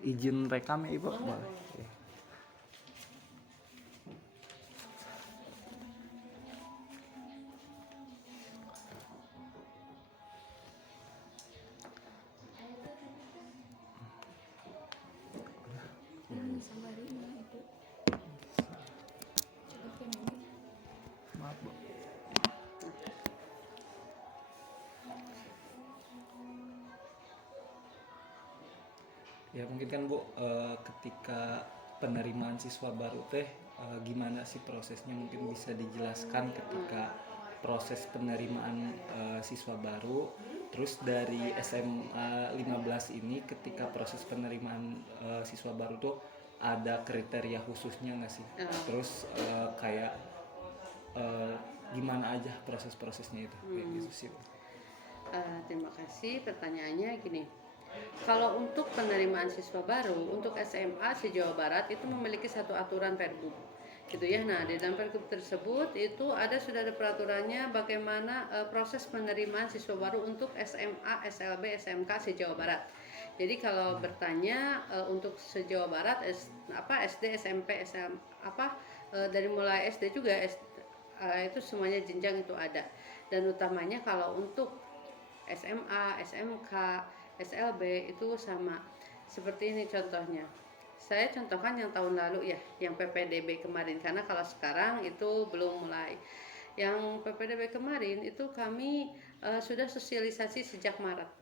izin rekam ya Ibu? Boleh. Ya. Maaf Bu. Ya mungkin kan Bu, ketika penerimaan siswa baru teh gimana sih prosesnya, mungkin bisa dijelaskan ketika proses penerimaan siswa baru, terus dari SMA 15 ini ketika proses penerimaan siswa baru tuh ada kriteria khususnya nggak sih? Terus kayak gimana aja proses-prosesnya itu kayak gitu sih Bu. Terima kasih pertanyaannya gini. Kalau untuk penerimaan siswa baru untuk SMA se-Jawa Barat itu memiliki satu aturan Pergub, gitu ya. Nah, di dalam Pergub tersebut itu sudah ada peraturannya bagaimana proses penerimaan siswa baru untuk SMA, SLB, SMK se-Jawa Barat. Jadi kalau bertanya untuk se-Jawa Barat SD, SMP, SM dari mulai SD juga itu semuanya jenjang itu ada. Dan utamanya kalau untuk SMA, SMK, SLB itu sama. Seperti ini contohnya. Saya contohkan yang tahun lalu ya, yang PPDB kemarin, karena kalau sekarang itu belum mulai. Yang PPDB kemarin itu kami sudah sosialisasi sejak Maret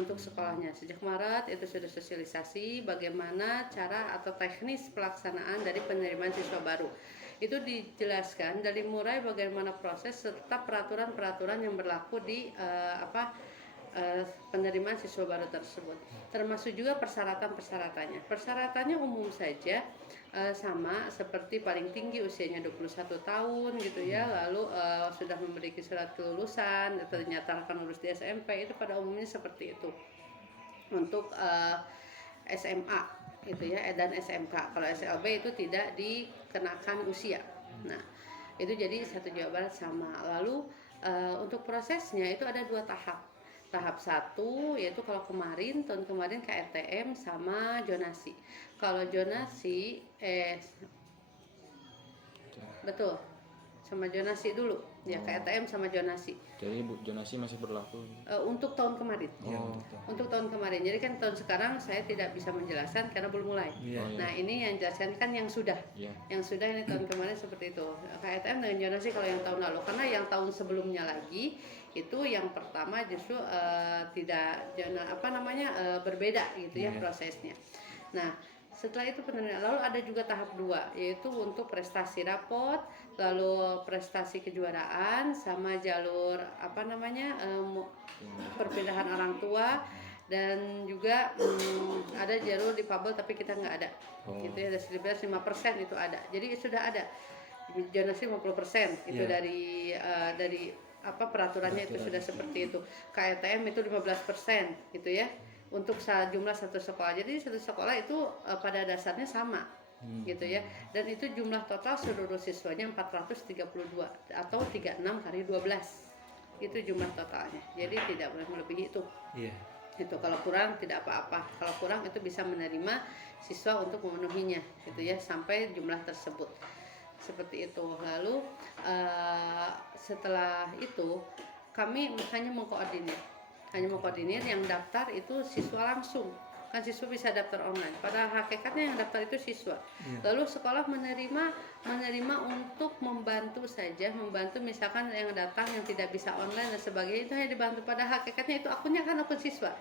untuk sekolahnya. Sejak Maret itu sudah sosialisasi bagaimana cara atau teknis pelaksanaan dari penerimaan siswa baru. Itu dijelaskan dari mulai bagaimana proses serta peraturan-peraturan yang berlaku di penerimaan siswa baru tersebut, termasuk juga persyaratan-persyaratannya. Persyaratannya umum saja, sama seperti paling tinggi usianya 21 tahun gitu ya, lalu sudah memiliki surat kelulusan, ternyata akan lulus di SMP, itu pada umumnya seperti itu. Untuk SMA gitu ya, dan SMK. Kalau SLB itu tidak dikenakan usia. Nah, itu jadi satu Jawa Barat sama. Lalu untuk prosesnya itu ada 2 tahap. Tahap 1 yaitu kalau tahun kemarin KRTM sama zonasi. Kalau zonasi betul, sama zonasi dulu ya, KRTM sama zonasi. Jadi Bu, zonasi masih berlaku Untuk tahun kemarin. Untuk tahun kemarin. Jadi kan tahun sekarang saya tidak bisa menjelaskan karena belum mulai. Nah, ini yang jelaskan kan yang sudah. Yang sudah ini tahun kemarin seperti itu. KRTM dengan zonasi kalau yang tahun lalu, karena yang tahun sebelumnya lagi itu yang pertama justru tidak berbeda gitu ya prosesnya. Nah, setelah itu penerimaan, lalu ada juga tahap 2 yaitu untuk prestasi rapot, lalu prestasi kejuaraan, sama jalur perpindahan orang tua, dan juga ada jalur difabel tapi kita nggak ada. Gitu ya, ada 5% itu ada. Jadi sudah ada zonasi 50% itu dari peraturannya itu sudah seperti itu. KRTM itu 15% gitu ya, untuk jumlah satu sekolah. Jadi satu sekolah itu pada dasarnya sama gitu ya, dan itu jumlah total seluruh siswanya 432 atau 36 kali 12 itu jumlah totalnya. Jadi tidak boleh melebihi itu. Itu kalau kurang tidak apa-apa, kalau kurang itu bisa menerima siswa untuk memenuhinya gitu ya, sampai jumlah tersebut. Seperti itu. Lalu setelah itu kami hanya mengkoordinir yang daftar itu siswa langsung, kan siswa bisa daftar online, pada hakikatnya yang daftar itu siswa. Lalu sekolah menerima untuk membantu saja, membantu misalkan yang datang yang tidak bisa online dan sebagainya, itu hanya dibantu. Pada hakikatnya itu akunnya kan akun siswa.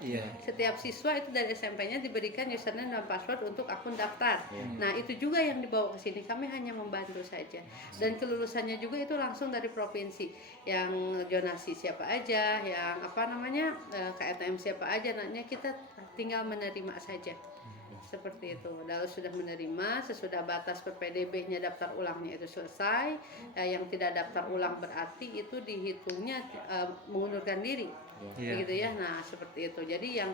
Setiap siswa itu dari SMP-nya diberikan username dan password untuk akun daftar. Nah, itu juga yang dibawa ke sini, kami hanya membantu saja. Dan kelulusannya juga itu langsung dari provinsi, yang zonasi siapa aja, yang KRTM siapa aja, nantinya kita tinggal menerima saja. Seperti itu. Lalu sudah menerima, sesudah batas PPDB-nya daftar ulangnya itu selesai, yang tidak daftar ulang berarti itu dihitungnya mengundurkan diri, gitu ya. Nah, seperti itu. Jadi yang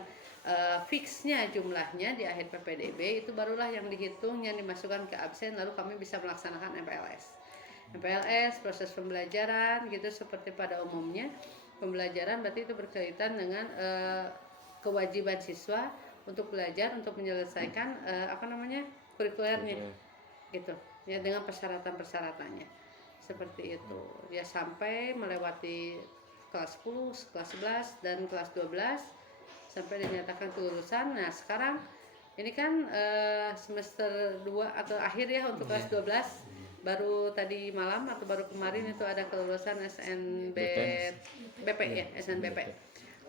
fixnya jumlahnya di akhir PPDB itu barulah yang dihitung, yang dimasukkan ke absen, lalu kami bisa melaksanakan MPLS, proses pembelajaran gitu seperti pada umumnya. Pembelajaran berarti itu berkaitan dengan kewajiban siswa untuk belajar untuk menyelesaikan kurikulernya gitu ya, dengan persyaratan-persyaratannya seperti itu ya, sampai melewati kelas 10, kelas 11 dan kelas 12 sampai dinyatakan kelulusan. Nah sekarang ini kan semester 2 atau akhir ya untuk kelas 12, baru tadi malam atau baru kemarin itu ada kelulusan SNBP ya, SNBP.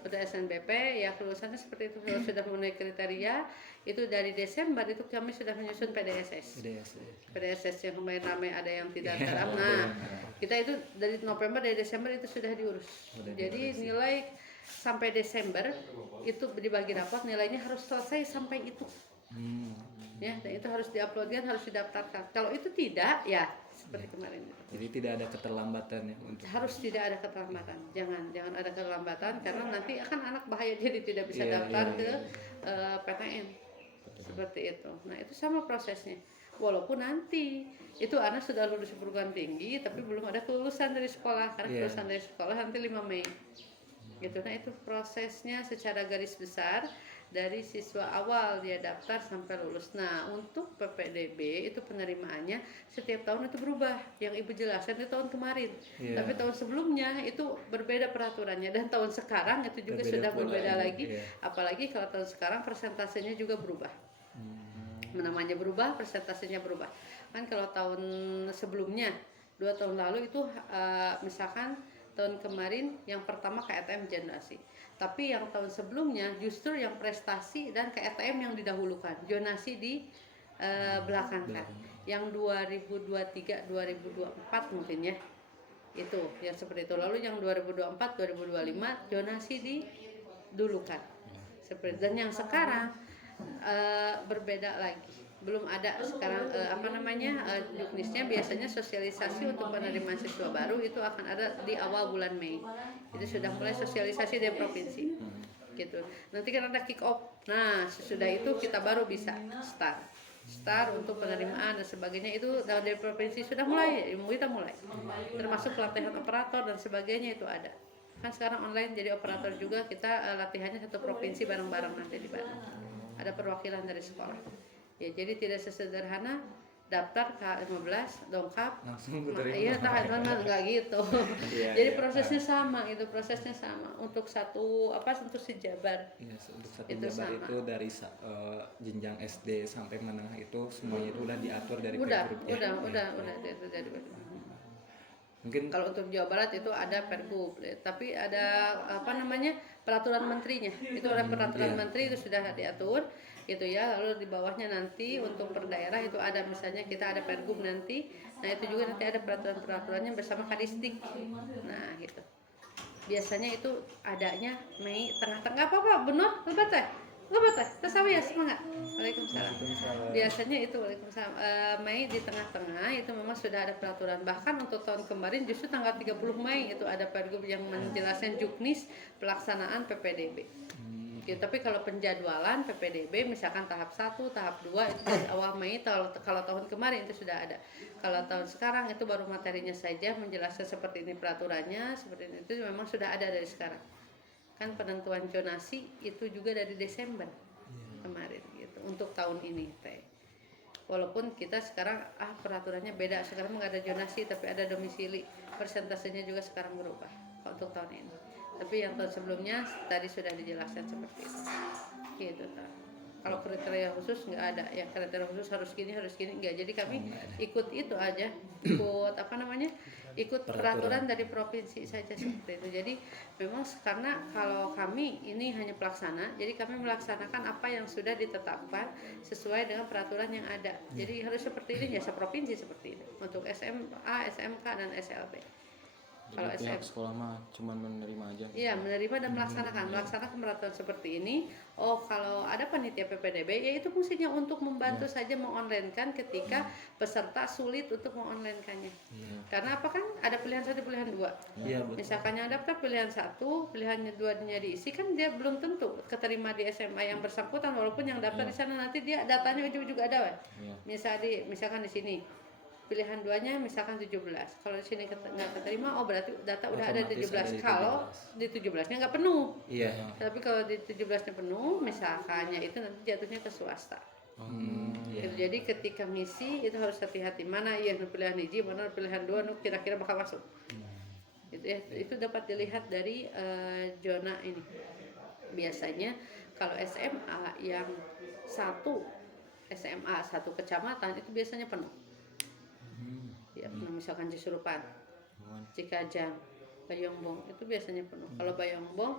Udah SNBP ya, kelulusannya seperti itu, kalau sudah memenuhi kriteria itu dari Desember itu kami sudah menyusun PDSS yang kemarin ramai ada yang tidak terang. Nah kita itu dari November, dari Desember itu sudah diurus. Jadi nilai sampai Desember itu dibagi rapot, nilainya harus selesai sampai itu. Ya, dan itu harus diuploadkan, harus didaftarkan. Kalau itu tidak, ya seperti kemarin. Jadi tidak ada keterlambatan ya untuk Harus tidak ada keterlambatan. Jangan ada keterlambatan karena nanti akan anak bahaya jadi tidak bisa daftar ke PTN. Seperti itu. Nah, itu sama prosesnya. Walaupun nanti itu anak sudah lulus perguruan tinggi tapi belum ada kelulusan dari sekolah, karena kelulusan dari sekolah nanti 5 Mei. Gitu. Nah, itu prosesnya secara garis besar dari siswa awal dia daftar sampai lulus. Nah, untuk PPDB itu penerimaannya setiap tahun itu berubah. Yang Ibu jelaskan itu tahun kemarin. Tapi tahun sebelumnya itu berbeda peraturannya, dan tahun sekarang itu juga sudah berbeda lagi. Apalagi kalau tahun sekarang persentasenya juga berubah. Namanya berubah, persentasenya berubah. Kan kalau tahun sebelumnya 2 tahun lalu itu misalkan tahun kemarin yang pertama KTM Jonasi. Tapi yang tahun sebelumnya justru yang prestasi dan KTM yang didahulukan, zonasi di belakangkan. Yang 2023 2024 mungkin ya. Itu yang seperti itu. Lalu yang 2024 2025 zonasi didulukan. Seperti, dan yang sekarang berbeda lagi. Belum ada sekarang juknisnya. Biasanya sosialisasi untuk penerimaan siswa baru itu akan ada di awal bulan Mei. Itu sudah mulai sosialisasi dari provinsi gitu. Nanti kan ada kick off. Nah sesudah itu kita baru bisa start untuk penerimaan dan sebagainya. Itu dari provinsi sudah mulai, kita mulai termasuk pelatihan operator dan sebagainya itu ada. Kan sekarang online jadi operator juga, kita latihannya satu provinsi bareng-bareng nanti di Bandung. Ada perwakilan dari sekolah. Ya, jadi tidak sesederhana daftar K15 dongkap langsung iya tahan enggak gitu. Jadi prosesnya sama, itu prosesnya sama untuk satu sejabar. Iya, untuk satu jabar itu dari jenjang SD sampai menengah itu semuanya itu udah diatur dari udah dari mungkin kalau untuk Jawa Barat itu ada Pergub, tapi ada peraturan menterinya. Itu ada peraturan menteri itu sudah diatur gitu ya. Lalu di bawahnya nanti untuk per daerah itu ada, misalnya kita ada Pergub nanti. Nah, itu juga nanti ada peraturan-peraturannya bersama Kadistik. Nah, gitu. Biasanya itu adanya Mei tengah-tengah apa benar lebat teh. Lebat teh, ya semangat. Waalaikumsalam. Biasanya itu Waalaikumsalam. Mei di tengah-tengah itu memang sudah ada peraturan. Bahkan untuk tahun kemarin justru tanggal 30 Mei itu ada Pergub yang menjelaskan juknis pelaksanaan PPDB. Gitu. Tapi kalau penjadwalan PPDB misalkan tahap 1, tahap 2 itu dari awal Mei. Kalau tahun kemarin itu sudah ada. Kalau tahun sekarang itu baru materinya saja menjelaskan seperti ini peraturannya, seperti ini. Itu memang sudah ada dari sekarang. Kan penentuan zonasi itu juga dari Desember kemarin gitu untuk tahun ini teh. Walaupun kita sekarang peraturannya beda, sekarang nggak ada zonasi tapi ada domisili, persentasenya juga sekarang berubah untuk tahun ini. Tapi yang tahun sebelumnya tadi sudah dijelaskan seperti itu. Gitu tah. Kalau kriteria khusus nggak ada, ya kriteria khusus harus gini nggak. Jadi kami ikut itu aja, ikut peraturan dari provinsi saja seperti itu. Jadi memang karena kalau kami ini hanya pelaksana, jadi kami melaksanakan apa yang sudah ditetapkan sesuai dengan peraturan yang ada. Jadi harus seperti ini, jasa provinsi seperti ini untuk SMA, SMK dan SLB. Kalau pihak sekolah mah cuma menerima aja. Iya, menerima dan melaksanakan peraturan seperti ini. Oh, kalau ada panitia PPDB, ya itu fungsinya untuk membantu saja mengonlinekan ketika peserta sulit untuk mengonlinekannya. Karena apa kan ada pilihan 1, pilihan 2. Misalkan yang daftar pilihan 1, pilihannya 2-nya diisi, kan dia belum tentu keterima di SMA yang bersangkutan, walaupun yang daftar di sana nanti dia datanya juga ada. Misalkan di sini pilihan 2-nya misalkan 17. Kalau di sini nggak keterima, oh berarti data udah ada di Otomatis ada 17. di Kalau 17. di 17-nya nggak penuh. Iya. Tapi kalau di 17-nya penuh, misalkannya itu nanti jatuhnya ke swasta. Iya. Gitu. Jadi ketika ngisi itu harus hati-hati mana ya pilihan hiji, mana pilihan 2 kira-kira bakal masuk. Gitu ya. Itu dapat dilihat dari zona ini. Biasanya kalau SMA yang satu kecamatan itu biasanya penuh. Ya, penuh misalkan Cisurupan, Cikajang, Bayongbong itu biasanya penuh. Kalau Bayongbong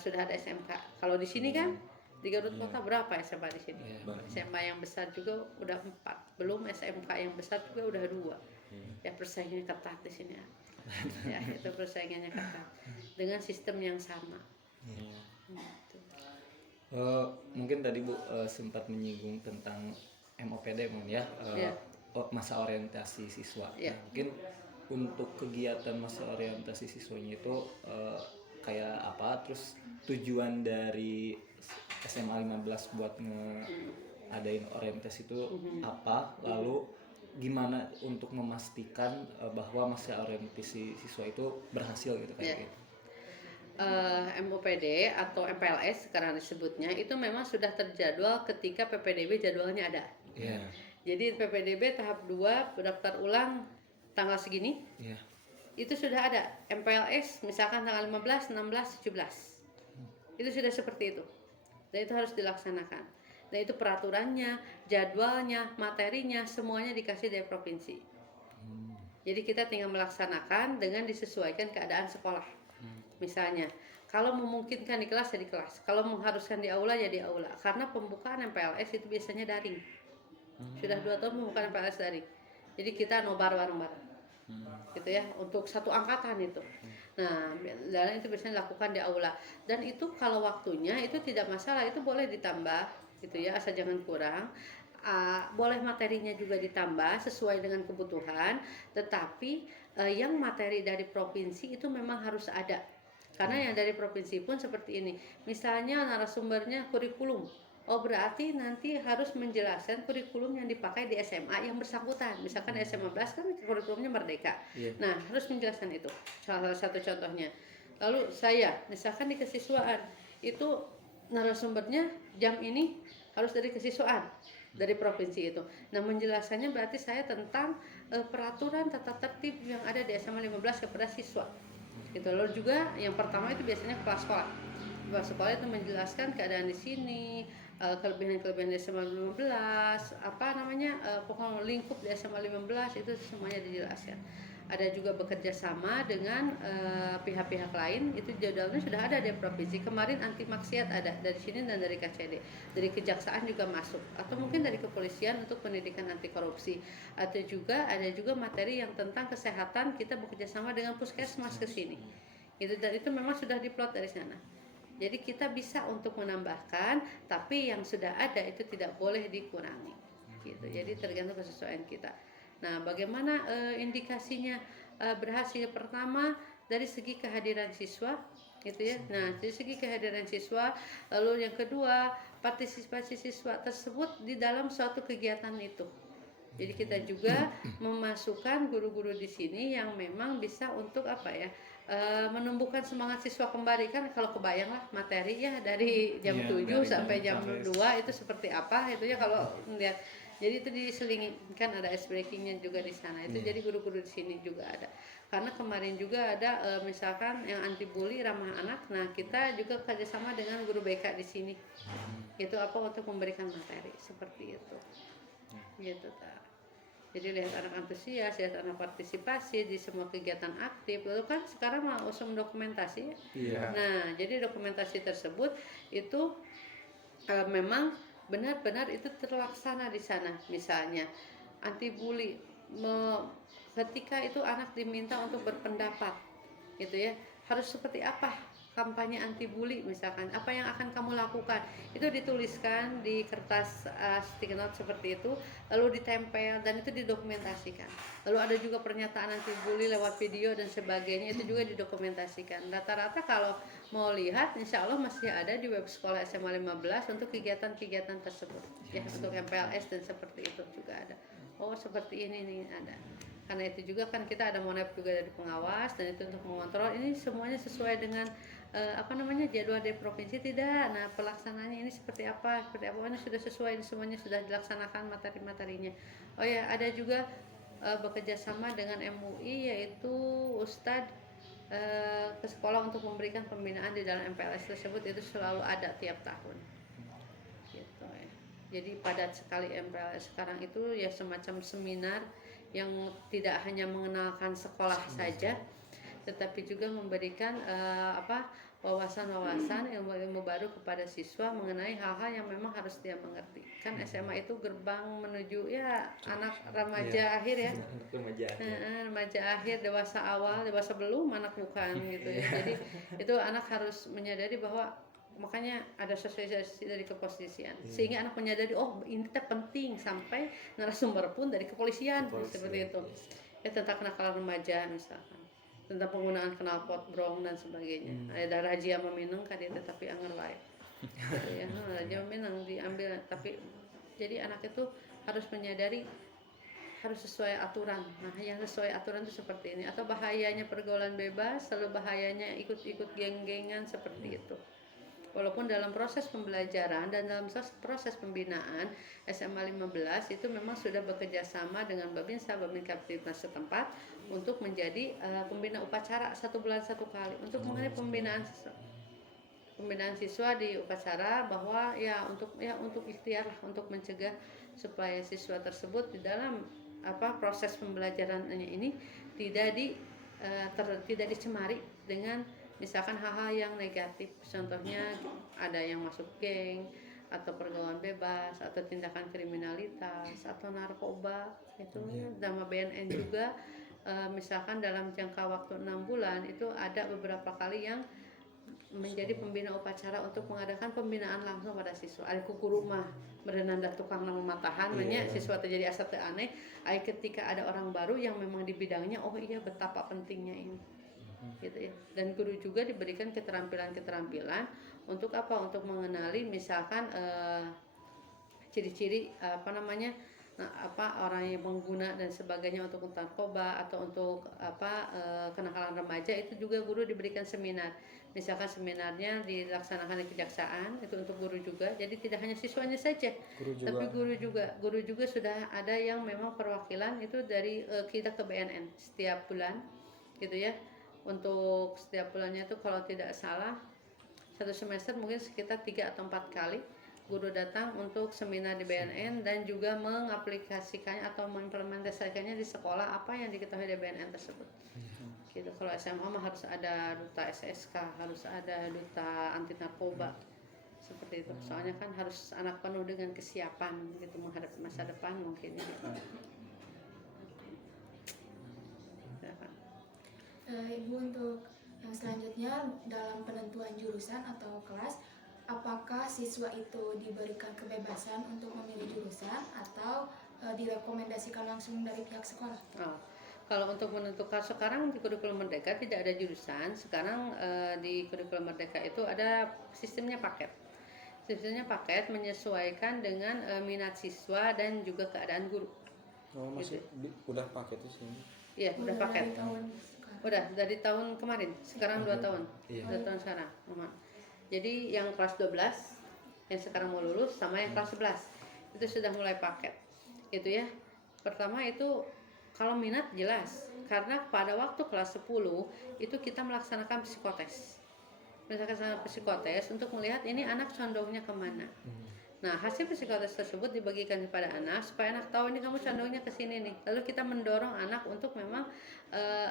sudah ada SMK. Kalau di sini kan di Garut Kota berapa SMA di sini? SMA yang besar juga udah 4, belum SMK yang besar juga udah 2. Ya persaingannya ketat di sini. Ya itu persaingannya ketat dengan sistem yang sama. Gitu. Mungkin tadi Bu sempat menyinggung tentang MOPD ya, masa orientasi siswa. Iya. Mungkin untuk kegiatan masa orientasi siswanya itu kayak apa, terus tujuan dari SMA 15 buat ngadain orientasi itu apa, lalu gimana untuk memastikan bahwa masa orientasi siswa itu berhasil gitu kayak Iya. gitu. MOPD atau MPLS sekarang disebutnya itu memang sudah terjadwal ketika PPDB jadwalnya ada. Iya. Jadi PPDB tahap 2 berdaftar ulang tanggal segini. Iya. Itu sudah ada. MPLS misalkan tanggal 15, 16, 17. Itu sudah seperti itu. Dan itu harus dilaksanakan. Dan itu peraturannya, jadwalnya, materinya semuanya dikasih dari provinsi. Jadi kita tinggal melaksanakan dengan disesuaikan keadaan sekolah. Misalnya, kalau memungkinkan di kelas ya di kelas. Kalau mengharuskan di aula ya di aula. Karena pembukaan MPLS itu biasanya daring. Sudah 2 tahun pembukaan MPLS daring. Jadi kita nobar bareng-bareng. Gitu ya, untuk satu angkatan itu. Nah, dan itu biasanya dilakukan di aula. Dan itu kalau waktunya itu tidak masalah, itu boleh ditambah gitu ya, asal jangan kurang. Boleh materinya juga ditambah sesuai dengan kebutuhan, tetapi yang materi dari provinsi itu memang harus ada. Karena yang dari provinsi pun seperti ini. Misalnya narasumbernya kurikulum. Oh berarti nanti harus menjelaskan kurikulum yang dipakai di SMA yang bersangkutan. Misalkan SMA 11 kan kurikulumnya Merdeka. Nah harus menjelaskan itu. Salah satu contohnya. Lalu saya misalkan di kesiswaan itu narasumbernya jam ini harus dari kesiswaan dari provinsi itu. Nah menjelaskannya berarti saya tentang peraturan tata tertib yang ada di SMA 15 kepada siswa. Gitu. Lalu juga yang pertama itu biasanya kepala sekolah. Kepala sekolah itu menjelaskan keadaan di sini, kelebihan-kelebihan di SMA 15, pokoknya lingkup di SMA 15 itu semuanya dijelaskan. Ada juga bekerja sama dengan pihak-pihak lain, itu jadwalnya sudah ada di provinsi. Kemarin anti maksiat ada dari sini dan dari KCD, dari kejaksaan juga masuk, atau mungkin dari kepolisian untuk pendidikan anti korupsi. Atau juga ada juga materi yang tentang kesehatan, kita bekerja sama dengan puskesmas ke sini. Dan itu memang sudah diplot dari sana. Jadi kita bisa untuk menambahkan, tapi yang sudah ada itu tidak boleh dikurangi. Gitu. Jadi tergantung kesesuaian kita. Nah, bagaimana indikasinya berhasil? Pertama dari segi kehadiran siswa, gitu ya. Nah, dari segi kehadiran siswa, lalu yang kedua partisipasi siswa tersebut di dalam suatu kegiatan itu. Jadi kita juga memasukkan guru-guru di sini yang memang bisa untuk menumbuhkan semangat siswa kembali. Kan kalau kebayang lah materi ya dari jam 7 sampai jam 2 itu seperti apa itu ya kalau melihat. Jadi itu diselingkan ada ice breakingnya juga di sana. Itu jadi guru-guru di sini juga ada. Karena kemarin juga ada misalkan yang anti bully ramah anak. Nah kita juga kerjasama dengan guru BK di sini. Itu untuk memberikan materi seperti itu. Gitu tak. Jadi lihat anak antusias, lihat anak partisipasi di semua kegiatan aktif. Lalu kan sekarang mau usung dokumentasi ya. Nah jadi dokumentasi tersebut itu memang benar-benar itu terlaksana di sana. Misalnya anti bully, ketika itu anak diminta untuk berpendapat gitu ya, harus seperti apa kampanye anti bully misalkan, apa yang akan kamu lakukan, itu dituliskan di kertas sticky note seperti itu, lalu ditempel dan itu didokumentasikan. Lalu ada juga pernyataan anti bully lewat video dan sebagainya, itu juga didokumentasikan. Rata-rata kalau mau lihat insya Allah masih ada di web sekolah SMA 15 untuk kegiatan-kegiatan tersebut ya, untuk MPLS dan seperti itu juga ada. oh seperti ini nih ada. Karena itu juga kan kita ada monep juga dari pengawas, dan itu untuk mengontrol ini semuanya sesuai dengan jadwal dari provinsi tidak. Nah pelaksanaannya ini seperti apa ini sudah sesuai, ini semuanya sudah dilaksanakan materi-materinya. Oh ya, ada juga bekerja sama dengan MUI, yaitu Ustadz ke sekolah untuk memberikan pembinaan di dalam MPLS tersebut, itu selalu ada tiap tahun gitu ya. Jadi padat sekali MPLS sekarang itu ya, semacam seminar yang tidak hanya mengenalkan sekolah saja, tetapi juga memberikan wawasan-wawasan ilmu-ilmu baru kepada siswa mengenai hal-hal yang memang harus dia mengerti. Kan SMA itu gerbang menuju ya anak remaja akhir ya. Remaja akhir, dewasa awal, dewasa belum, anak bukan gitu ya. Jadi itu anak harus menyadari bahwa, makanya ada sosialisasi dari kepolisian, sehingga anak menyadari oh ini penting, sampai narasumber pun dari kepolisian. Seperti itu ya, tentang kenakalan remaja misalkan, tentang penggunaan knalpot, brong dan sebagainya. Ada razia meminang kan itu, tapi anger wae ya, razia meminang diambil, tapi jadi anak itu harus menyadari harus sesuai aturan. Nah yang sesuai aturan itu seperti ini, atau bahayanya pergaulan bebas, selalu bahayanya ikut-ikut geng-gengan seperti itu. Walaupun dalam proses pembelajaran dan dalam proses pembinaan SMA 15 itu memang sudah bekerja sama dengan Babinsa, Babin Kaptipnas setempat untuk menjadi pembina upacara 1 bulan 1 kali untuk mengenai pembinaan siswa di upacara, bahwa untuk ikhtiar untuk mencegah supaya siswa tersebut di dalam proses pembelajarannya ini tidak dicemari dengan misalkan hal-hal yang negatif. Contohnya ada yang masuk geng, atau pergaulan bebas, atau tindakan kriminalitas, atau narkoba itu. Sama BNN juga misalkan dalam jangka waktu 6 bulan itu ada beberapa kali yang menjadi pembina upacara untuk mengadakan pembinaan langsung pada siswa. Ada kuku rumah berenanda tukang nama matahan, siswa terjadi asa aneh. Ketika ada orang baru yang memang di bidangnya, oh iya betapa pentingnya ini gitu ya. Dan guru juga diberikan keterampilan untuk untuk mengenali misalkan ciri-ciri orang yang mengguna dan sebagainya untuk narkoba, atau untuk kenakalan remaja. Itu juga guru diberikan seminar. Misalkan seminarnya dilaksanakan di kejaksaan, itu untuk guru juga. Jadi tidak hanya siswanya saja, tapi guru juga sudah ada yang memang perwakilan itu dari kita ke BNN setiap bulan gitu ya. Untuk setiap bulannya itu kalau tidak salah satu semester mungkin sekitar 3 atau 4 kali guru datang untuk seminar di BNN, dan juga mengaplikasikannya atau mengimplementasikannya di sekolah apa yang diketahui di BNN tersebut. Gitu. Kalau SMA mah harus ada duta SSK, harus ada duta anti narkoba. Seperti itu. Soalnya kan harus anak penuh dengan kesiapan gitu menghadapi masa depan mungkin gitu. Ibu, untuk yang selanjutnya dalam penentuan jurusan atau kelas, apakah siswa itu diberikan kebebasan untuk memilih jurusan atau direkomendasikan langsung dari pihak sekolah? Kalau untuk menentukan sekarang di kurikulum Merdeka tidak ada jurusan. Sekarang di kurikulum Merdeka itu ada sistemnya paket. Sistemnya paket menyesuaikan dengan minat siswa dan juga keadaan guru. Oh, masih udah paket itu sih? Iya, udah paket. Udah dari tahun kemarin, sekarang 2 tahun. 2 tahun sekarang. Jadi yang kelas 12 yang sekarang mau lulus sama yang kelas 11 itu sudah mulai paket. Gitu ya. Pertama itu kalau minat jelas, karena pada waktu kelas 10 itu kita melaksanakan psikotes. Melaksanakan psikotes untuk melihat ini anak condongnya kemana. Nah, hasil psikotes tersebut dibagikan kepada anak supaya anak tahu ini kamu condongnya ke sini nih. Lalu kita mendorong anak untuk memang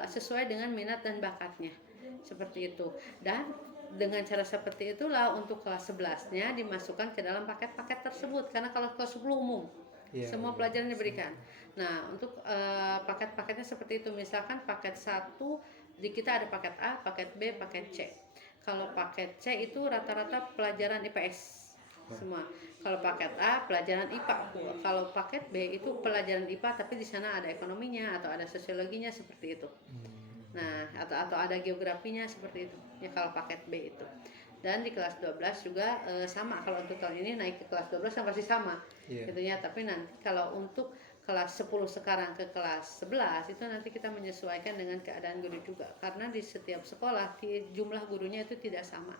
sesuai dengan minat dan bakatnya. Seperti itu. Dan dengan cara seperti itulah untuk kelas 11-nya dimasukkan ke dalam paket-paket tersebut, karena kalau kelas 10 umum. Semua pelajaran diberikan. Nah, untuk paket-paketnya seperti itu. Misalkan paket 1 di kita ada paket A, paket B, paket C. Kalau paket C itu rata-rata pelajaran IPS semua. Kalau paket A pelajaran IPA. Kalau paket B itu pelajaran IPA tapi di sana ada ekonominya atau ada sosiologinya seperti itu. Nah, atau ada geografinya seperti itu. Ya kalau paket B itu. Dan di kelas 12 juga sama. Kalau untuk tahun ini naik ke kelas 12 pasti sama. Gitu ya. Tapi nanti kalau untuk kelas 10 sekarang ke kelas 11 itu nanti kita menyesuaikan dengan keadaan guru juga, karena di setiap sekolah jumlah gurunya itu tidak sama.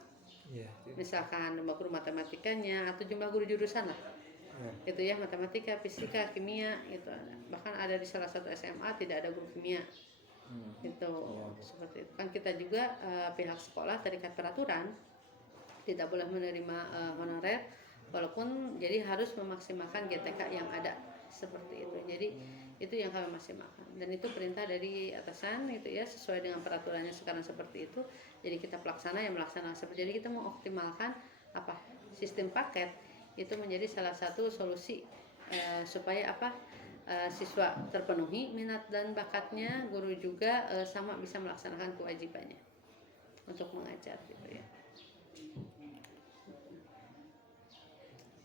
Iya. Misalkan jumlah guru matematikanya atau jumlah guru jurusan lah, itu ya, matematika, fisika, kimia itu ada. Bahkan ada di salah satu SMA tidak ada guru kimia. Itu seperti itu kan. Kita juga pihak sekolah terikat peraturan tidak boleh menerima honorer, walaupun jadi harus memaksimalkan GTK yang ada seperti itu. Jadi itu yang kami maksimalkan, dan itu perintah dari atasan itu ya, sesuai dengan peraturannya sekarang seperti itu. Jadi kita melaksanakan seperti, jadi kita mengoptimalkan apa sistem paket itu menjadi salah satu solusi supaya siswa terpenuhi minat dan bakatnya, guru juga sama bisa melaksanakan kewajibannya untuk mengajar gitu ya.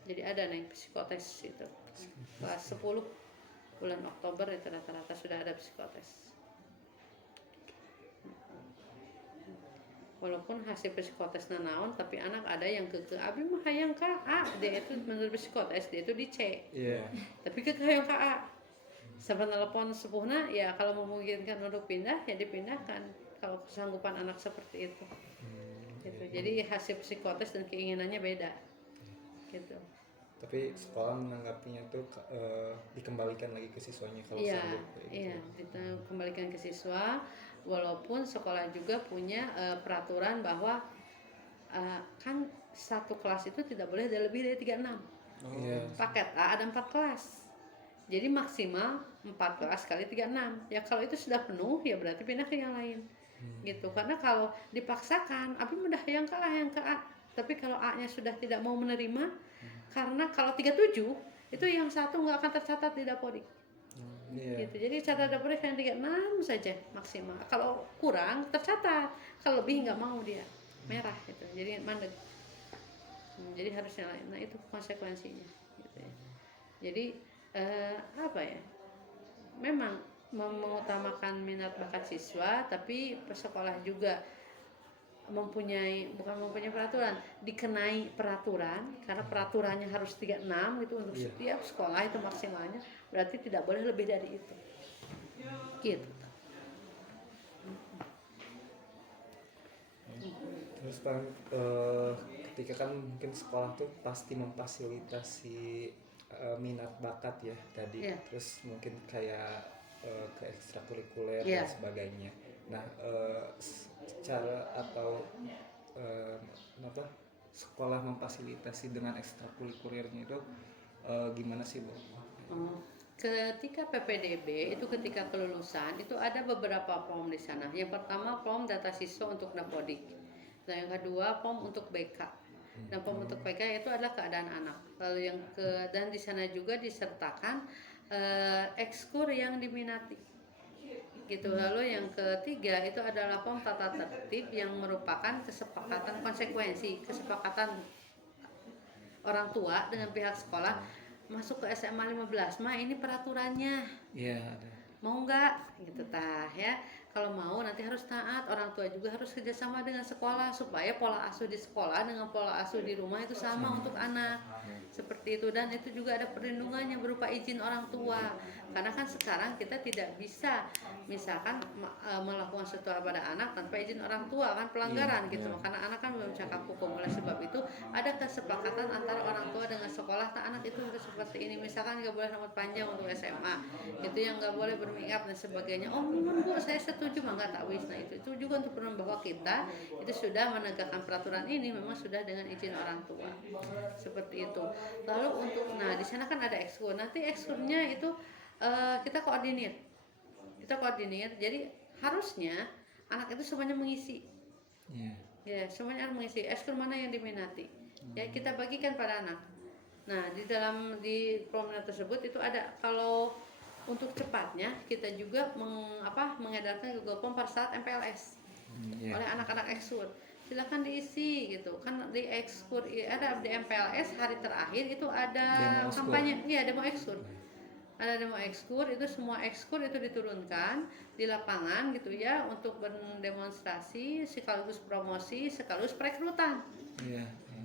Jadi ada nih psikotes itu kelas 10 bulan Oktober itu rata-rata sudah ada psikotes. Walaupun hasil psikotes naon, tapi anak ada yang abi mah hayang ka A, dia itu menurut psikotes dia itu di C. Tapi hayang ka A. Sampai telepon sepuhna ya, kalau memungkinkan untuk pindah ya dipindahkan kalau kesanggupan anak seperti itu. Gitu. Jadi hasil psikotes dan keinginannya beda. Gitu. Tapi sekolah menanggapinya tuh dikembalikan lagi ke siswanya kalau sanggup. Iya, kita kembalikan ke siswa. Walaupun sekolah juga punya peraturan bahwa kan satu kelas itu tidak boleh lebih dari 36 paket. Ada 4 kelas, jadi maksimal 4 kelas kali 36. Ya kalau itu sudah penuh ya berarti pindah ke yang lain. Gitu. Karena kalau dipaksakan, abi mudah yang ke A, tapi kalau A nya sudah tidak mau menerima, karena kalau 37 itu yang satu nggak akan tercatat di Dapodik. Gitu. Jadi catat Dapodik yang 36 saja maksimal. Kalau kurang tercatat, kalau lebih nggak mau dia merah gitu. Jadi mandek. Jadi harusnya lain. Nah itu konsekuensinya. Gitu ya. Jadi memang mengutamakan minat bakat siswa, tapi sekolah juga bukan mempunyai peraturan, dikenai peraturan, karena peraturannya harus 36 itu untuk setiap sekolah itu maksimalnya, berarti tidak boleh lebih dari itu. Gitu. Terus kan ketika kan mungkin sekolah tuh pasti memfasilitasi minat bakat ya tadi. Terus mungkin kayak ke ekstrakurikuler dan sebagainya. Nah, cara atau sekolah memfasilitasi dengan ekstrakurikulernya itu gimana sih, Bu? Ketika PPDB itu ketika kelulusan itu ada beberapa form di sana. Yang pertama form data siswa untuk Dapodik. Dan yang kedua form untuk BK. Dan form untuk BK itu adalah keadaan anak. Lalu dan di sana juga disertakan ekskur yang diminati. Gitu. Lalu yang ketiga itu adalah form tata tertib yang merupakan kesepakatan kesepakatan orang tua dengan pihak sekolah. Masuk ke SMA 15 mah ini peraturannya. Iya, ada. Mau nggak gitu ya. Kalau mau nanti harus taat, orang tua juga harus kerjasama dengan sekolah supaya pola asuh di sekolah dengan pola asuh di rumah itu sama untuk anak. Seperti itu, dan itu juga ada perlindungannya berupa izin orang tua. Karena kan sekarang kita tidak bisa misalkan melakukan sesuatu pada anak tanpa izin orang tua, kan pelanggaran gitu. Karena anak kan belum cakap hukum. Oleh sebab itu ada kesepakatan antara orang tua dengan sekolah. Nah, anak itu harus seperti ini. Misalkan nggak boleh rambut panjang untuk SMA, itu yang nggak boleh bermakeup dan sebagainya. Oh, Bu, saya setuju, mangga tak wis. Nah, itu juga untuk bahwa kita itu sudah menegakkan peraturan ini memang sudah dengan izin orang tua. Seperti itu. Lalu di sana kan ada ekskur. Nanti ekskurnya itu kita koordinir, jadi harusnya anak itu semuanya mengisi. Ya, semuanya harus mengisi ekskur mana yang diminati. Ya, kita bagikan pada anak. Nah, di program tersebut itu ada, kalau untuk cepatnya kita juga mengedarkan Google Form pada saat MPLS oleh anak-anak ekskur. Silakan diisi gitu kan, di ekskur ada di MPLS hari terakhir itu ada demo kampanye, demo ekskur. Ada demo ekskur, itu semua ekskur itu diturunkan di lapangan gitu ya, untuk berdemonstrasi sekaligus promosi sekaligus perekrutan.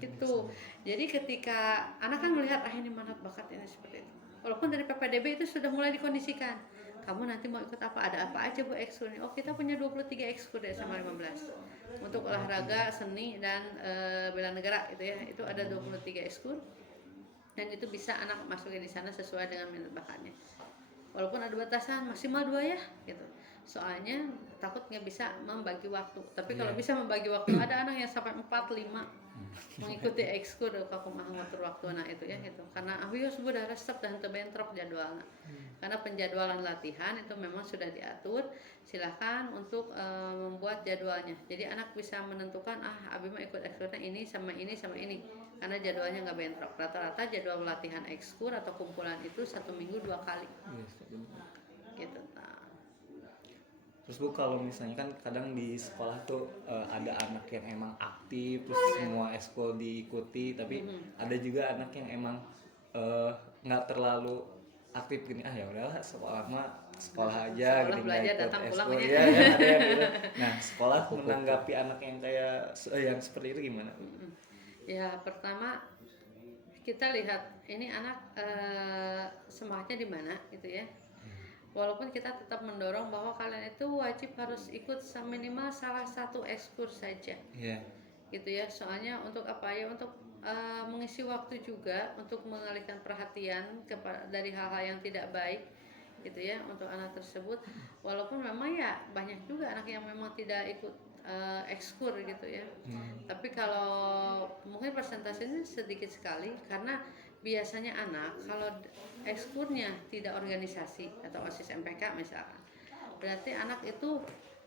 Gitu. Jadi ketika anak kan melihat ini minat bakat ini seperti itu. Walaupun dari PPDB itu sudah mulai dikondisikan, kamu nanti mau ikut apa, ada apa aja Bu ekskur. Oh kita punya 23 ekskur dari SMA 15 untuk olahraga, seni, dan bela negara gitu ya, itu ada 23 ekskur, dan itu bisa anak masukin di sana sesuai dengan minat bakatnya. Walaupun ada batasan maksimal 2 ya gitu, soalnya takut nggak bisa membagi waktu. Tapi kalau bisa membagi waktu, ada anak yang sampai 4-5 mengikuti ekskur aku mah ngatur waktu anak itu ya gitu, karena awios sudah resep dan terbentrok jadwalnya. Karena penjadwalan latihan itu memang sudah diatur, silahkan untuk membuat jadwalnya, jadi anak bisa menentukan abi mau ikut ekskurnya ini sama ini sama ini, karena jadwalnya nggak bentrok. Rata-rata jadwal latihan ekskur atau kumpulan itu 1 minggu 2 kali gitu. Terus Bu, kalau misalnya kan kadang di sekolah tuh ada anak yang emang aktif, terus semua ekskul diikuti, tapi ada juga anak yang emang nggak terlalu aktif gini, ya udahlah sekolah mah sekolah aja sekolah gitu, belajar nggak ikut datang pulang ekskul aja. ya, kan ada yang gitu. Nah sekolah menanggapi anak yang kayak yang seperti itu gimana? Ya pertama kita lihat ini anak semangatnya di mana gitu ya. Walaupun kita tetap mendorong bahwa kalian itu wajib harus ikut minimal salah satu ekskur saja, gitu ya. Soalnya untuk apa ya? Untuk mengisi waktu juga, untuk mengalihkan perhatian dari hal-hal yang tidak baik, gitu ya, untuk anak tersebut. Walaupun memang ya banyak juga anak yang memang tidak ikut ekskur gitu ya. Tapi kalau mungkin persentasenya sedikit sekali, karena biasanya anak kalau ekskurnya tidak organisasi atau OSIS MPK misalkan, berarti anak itu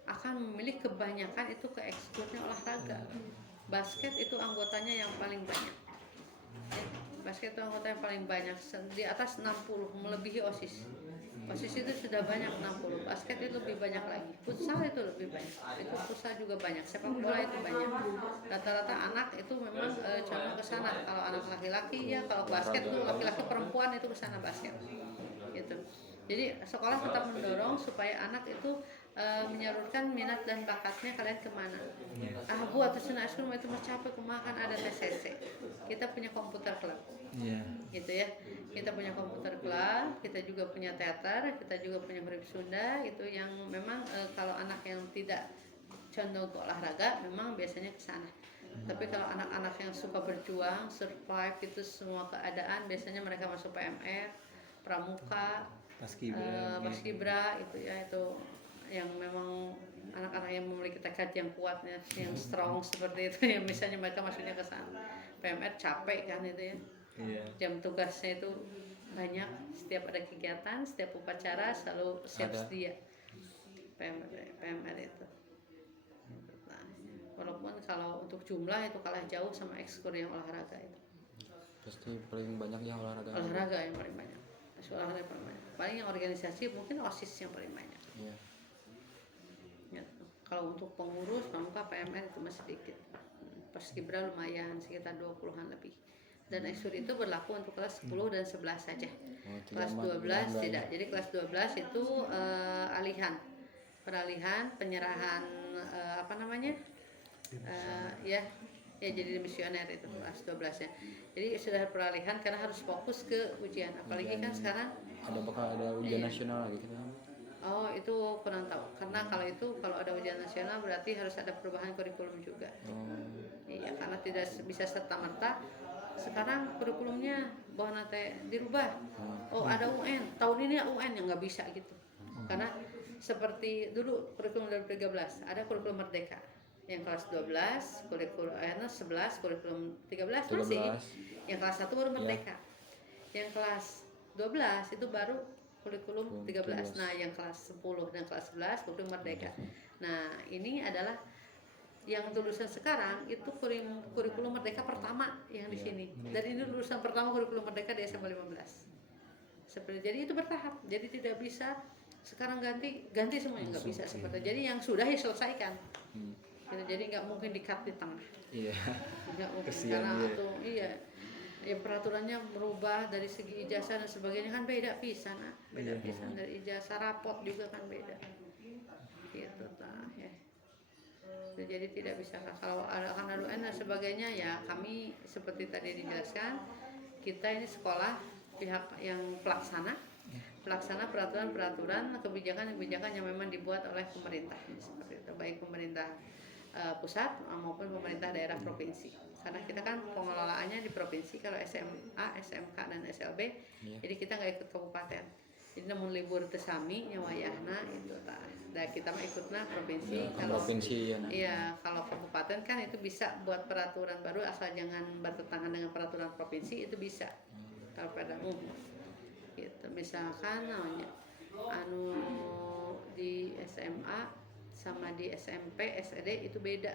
akan memilih kebanyakan itu ke ekskurnya olahraga. Basket itu anggotanya yang paling banyak. Basket itu anggota yang paling banyak, di atas 60, melebihi OSIS. OSIS itu sudah banyak 60, basket itu lebih banyak lagi, futsal itu lebih banyak, itu futsal juga banyak, sepak bola itu banyak. Rata-rata anak itu memang condong ke sana. Kalau anak laki-laki ya, kalau basket itu laki-laki perempuan itu ke sana basket. Gitu. Jadi sekolah tetap mendorong supaya anak itu menyalurkan minat dan bakatnya kalian kemana. Bu atau senang ekskul itu mencapai kemakan ada TCC. Kita punya komputer club. Gitu ya. Kita punya komputer club, kita juga punya teater, kita juga punya huruf Sunda, itu yang memang kalau anak yang tidak condong ke olahraga memang biasanya ke sana. Tapi kalau anak-anak yang suka berjuang, survive itu semua keadaan, biasanya mereka masuk PMR, Pramuka, Paskibra itu ya, itu yang memang anak-anak yang memiliki tekad yang kuatnya, yang strong seperti itu ya, misalnya mereka masuknya ke sana. PMR capek kan itu ya. Jam tugasnya itu banyak, setiap ada kegiatan, setiap upacara selalu siap sedia. PMR itu. Nah, walaupun kalau untuk jumlah itu kalah jauh sama ekskur yang olahraga itu. Pasti paling banyak yang olahraga. Olahraga yang paling banyak. Olahraga yang paling banyak. Paling yang organisasi mungkin OSIS yang paling banyak. Ya. Kalau untuk pengurus, pramuka, PMR itu masih sedikit. Paskibra lumayan, sekitar 20-an lebih. Dan ekskur itu berlaku untuk kelas 10 dan 11 saja. Kelas 12 tidak. Jadi kelas 12 itu peralihan, penyerahan ya jadi misioner itu kelas 12 ya. Jadi sudah peralihan karena harus fokus ke ujian. Apalagi kan sekarang ada ujian nasional lagi kan? Oh itu kurang tahu. Karena kalau ada ujian nasional berarti harus ada perubahan kurikulum juga. Iya, karena tidak bisa serta-merta sekarang kurikulumnya bahwa nanti dirubah. Ada UN, tahun ini UN yang nggak bisa gitu. Karena seperti dulu kurikulum 2013 ada kurikulum merdeka. Yang kelas 12, kurikulum 11, kurikulum 13 masih. Yang kelas 1 baru merdeka. Yang kelas 12 itu baru kurikulum 13. Nah, yang kelas 10 dan kelas 11 kurikulum merdeka. Nah, ini adalah yang lulusan sekarang itu kurikulum merdeka pertama yang di sini. Dan ini lulusan pertama kurikulum merdeka di SMA 15. Jadi itu bertahap. Jadi tidak bisa sekarang ganti semuanya, nggak bisa seperti. Jadi yang sudah diselesaikan. Gitu, jadi nggak mungkin di-cut di tengah. Nggak mungkin karena ya peraturannya berubah dari segi ijazah dan sebagainya kan beda pisan, pisan dari ijazah, rapot juga kan beda. Gitu ya. Jadi tidak bisa kalau ada UN dan sebagainya ya, kami seperti tadi dijelaskan, kita ini sekolah pihak yang pelaksana peraturan-peraturan kebijakan-kebijakan yang memang dibuat oleh pemerintah seperti itu, baik pemerintah pusat maupun pemerintah daerah provinsi. Karena kita kan pengelolaannya di provinsi kalau SMA, SMK dan SLB, jadi kita nggak ikut kabupaten. Jadi namun libur tesami nyawayahna itu tah. Dan kita mah ikutna provinsi. Kalau provinsi ya. iya, kalau kabupaten kan itu bisa buat peraturan baru asal jangan bertentangan dengan peraturan provinsi itu bisa. Kalau pada umum gitu. Misalkan namanya anu di SMA sama di SMP, SD itu beda.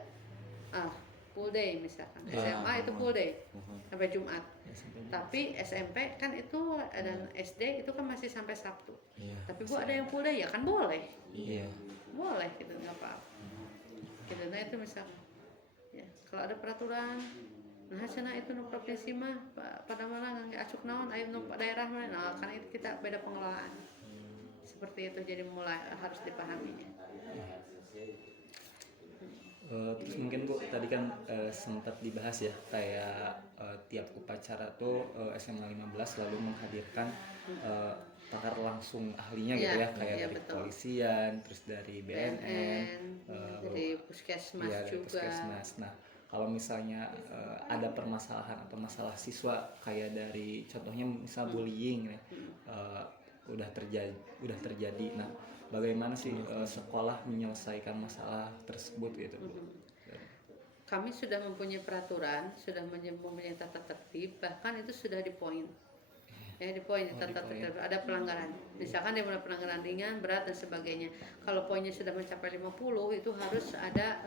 Full day misalkan. SMA itu full day sampai Jumat. Tapi SMP kan itu dan SD itu kan masih sampai Sabtu. Tapi Bu ada yang full day ya kan boleh. Iya. Boleh gitu nggak apa-apa. Gitu, nah itu misalkan. Ya, kalau ada peraturan nah cenah itu nu provinsi mah pada malah nggak acuk naon aya nu daerah mah nah karena itu kita beda pengelolaan. Seperti itu jadi mulai harus dipahaminya. Terus mungkin Bu tadi kan sempat dibahas ya kayak tiap upacara tuh SMA 15 lalu menghadirkan pakar langsung ahlinya gitu ya kayak dari betul. kepolisian, terus dari BNN, dari puskesmas dari juga. puskesmas. Nah kalau misalnya ada permasalahan atau masalah siswa kayak dari contohnya misal bullying ya, udah terjadi. Nah bagaimana sih sekolah menyelesaikan masalah tersebut gitu? Kami sudah mempunyai peraturan, sudah mempunyai tata tertib, bahkan itu sudah di poin. Ya, di poin tata tertib ada pelanggaran. Misalkan dia mulai pelanggaran ringan, berat dan sebagainya. Kalau poinnya sudah mencapai 50 itu harus ada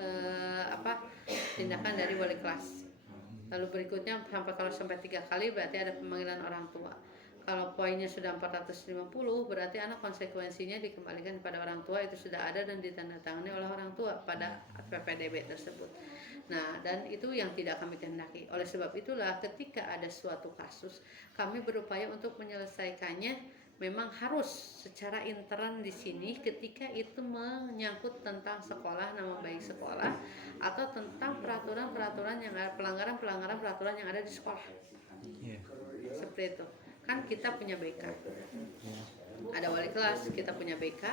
tindakan dari wali kelas. Lalu berikutnya sampai 3 kali berarti ada pemanggilan orang tua. Kalau poinnya sudah 450 berarti anak konsekuensinya dikembalikan kepada orang tua, itu sudah ada dan ditandatangani oleh orang tua pada PPDB tersebut. Nah, dan itu yang tidak kami kehendaki. Oleh sebab itulah ketika ada suatu kasus, kami berupaya untuk menyelesaikannya memang harus secara intern di sini ketika itu menyangkut tentang sekolah, nama baik sekolah atau tentang peraturan-peraturan yang ada, pelanggaran-pelanggaran peraturan yang ada di sekolah. Seperti itu. Kan kita punya BK. Ada wali kelas, kita punya BK.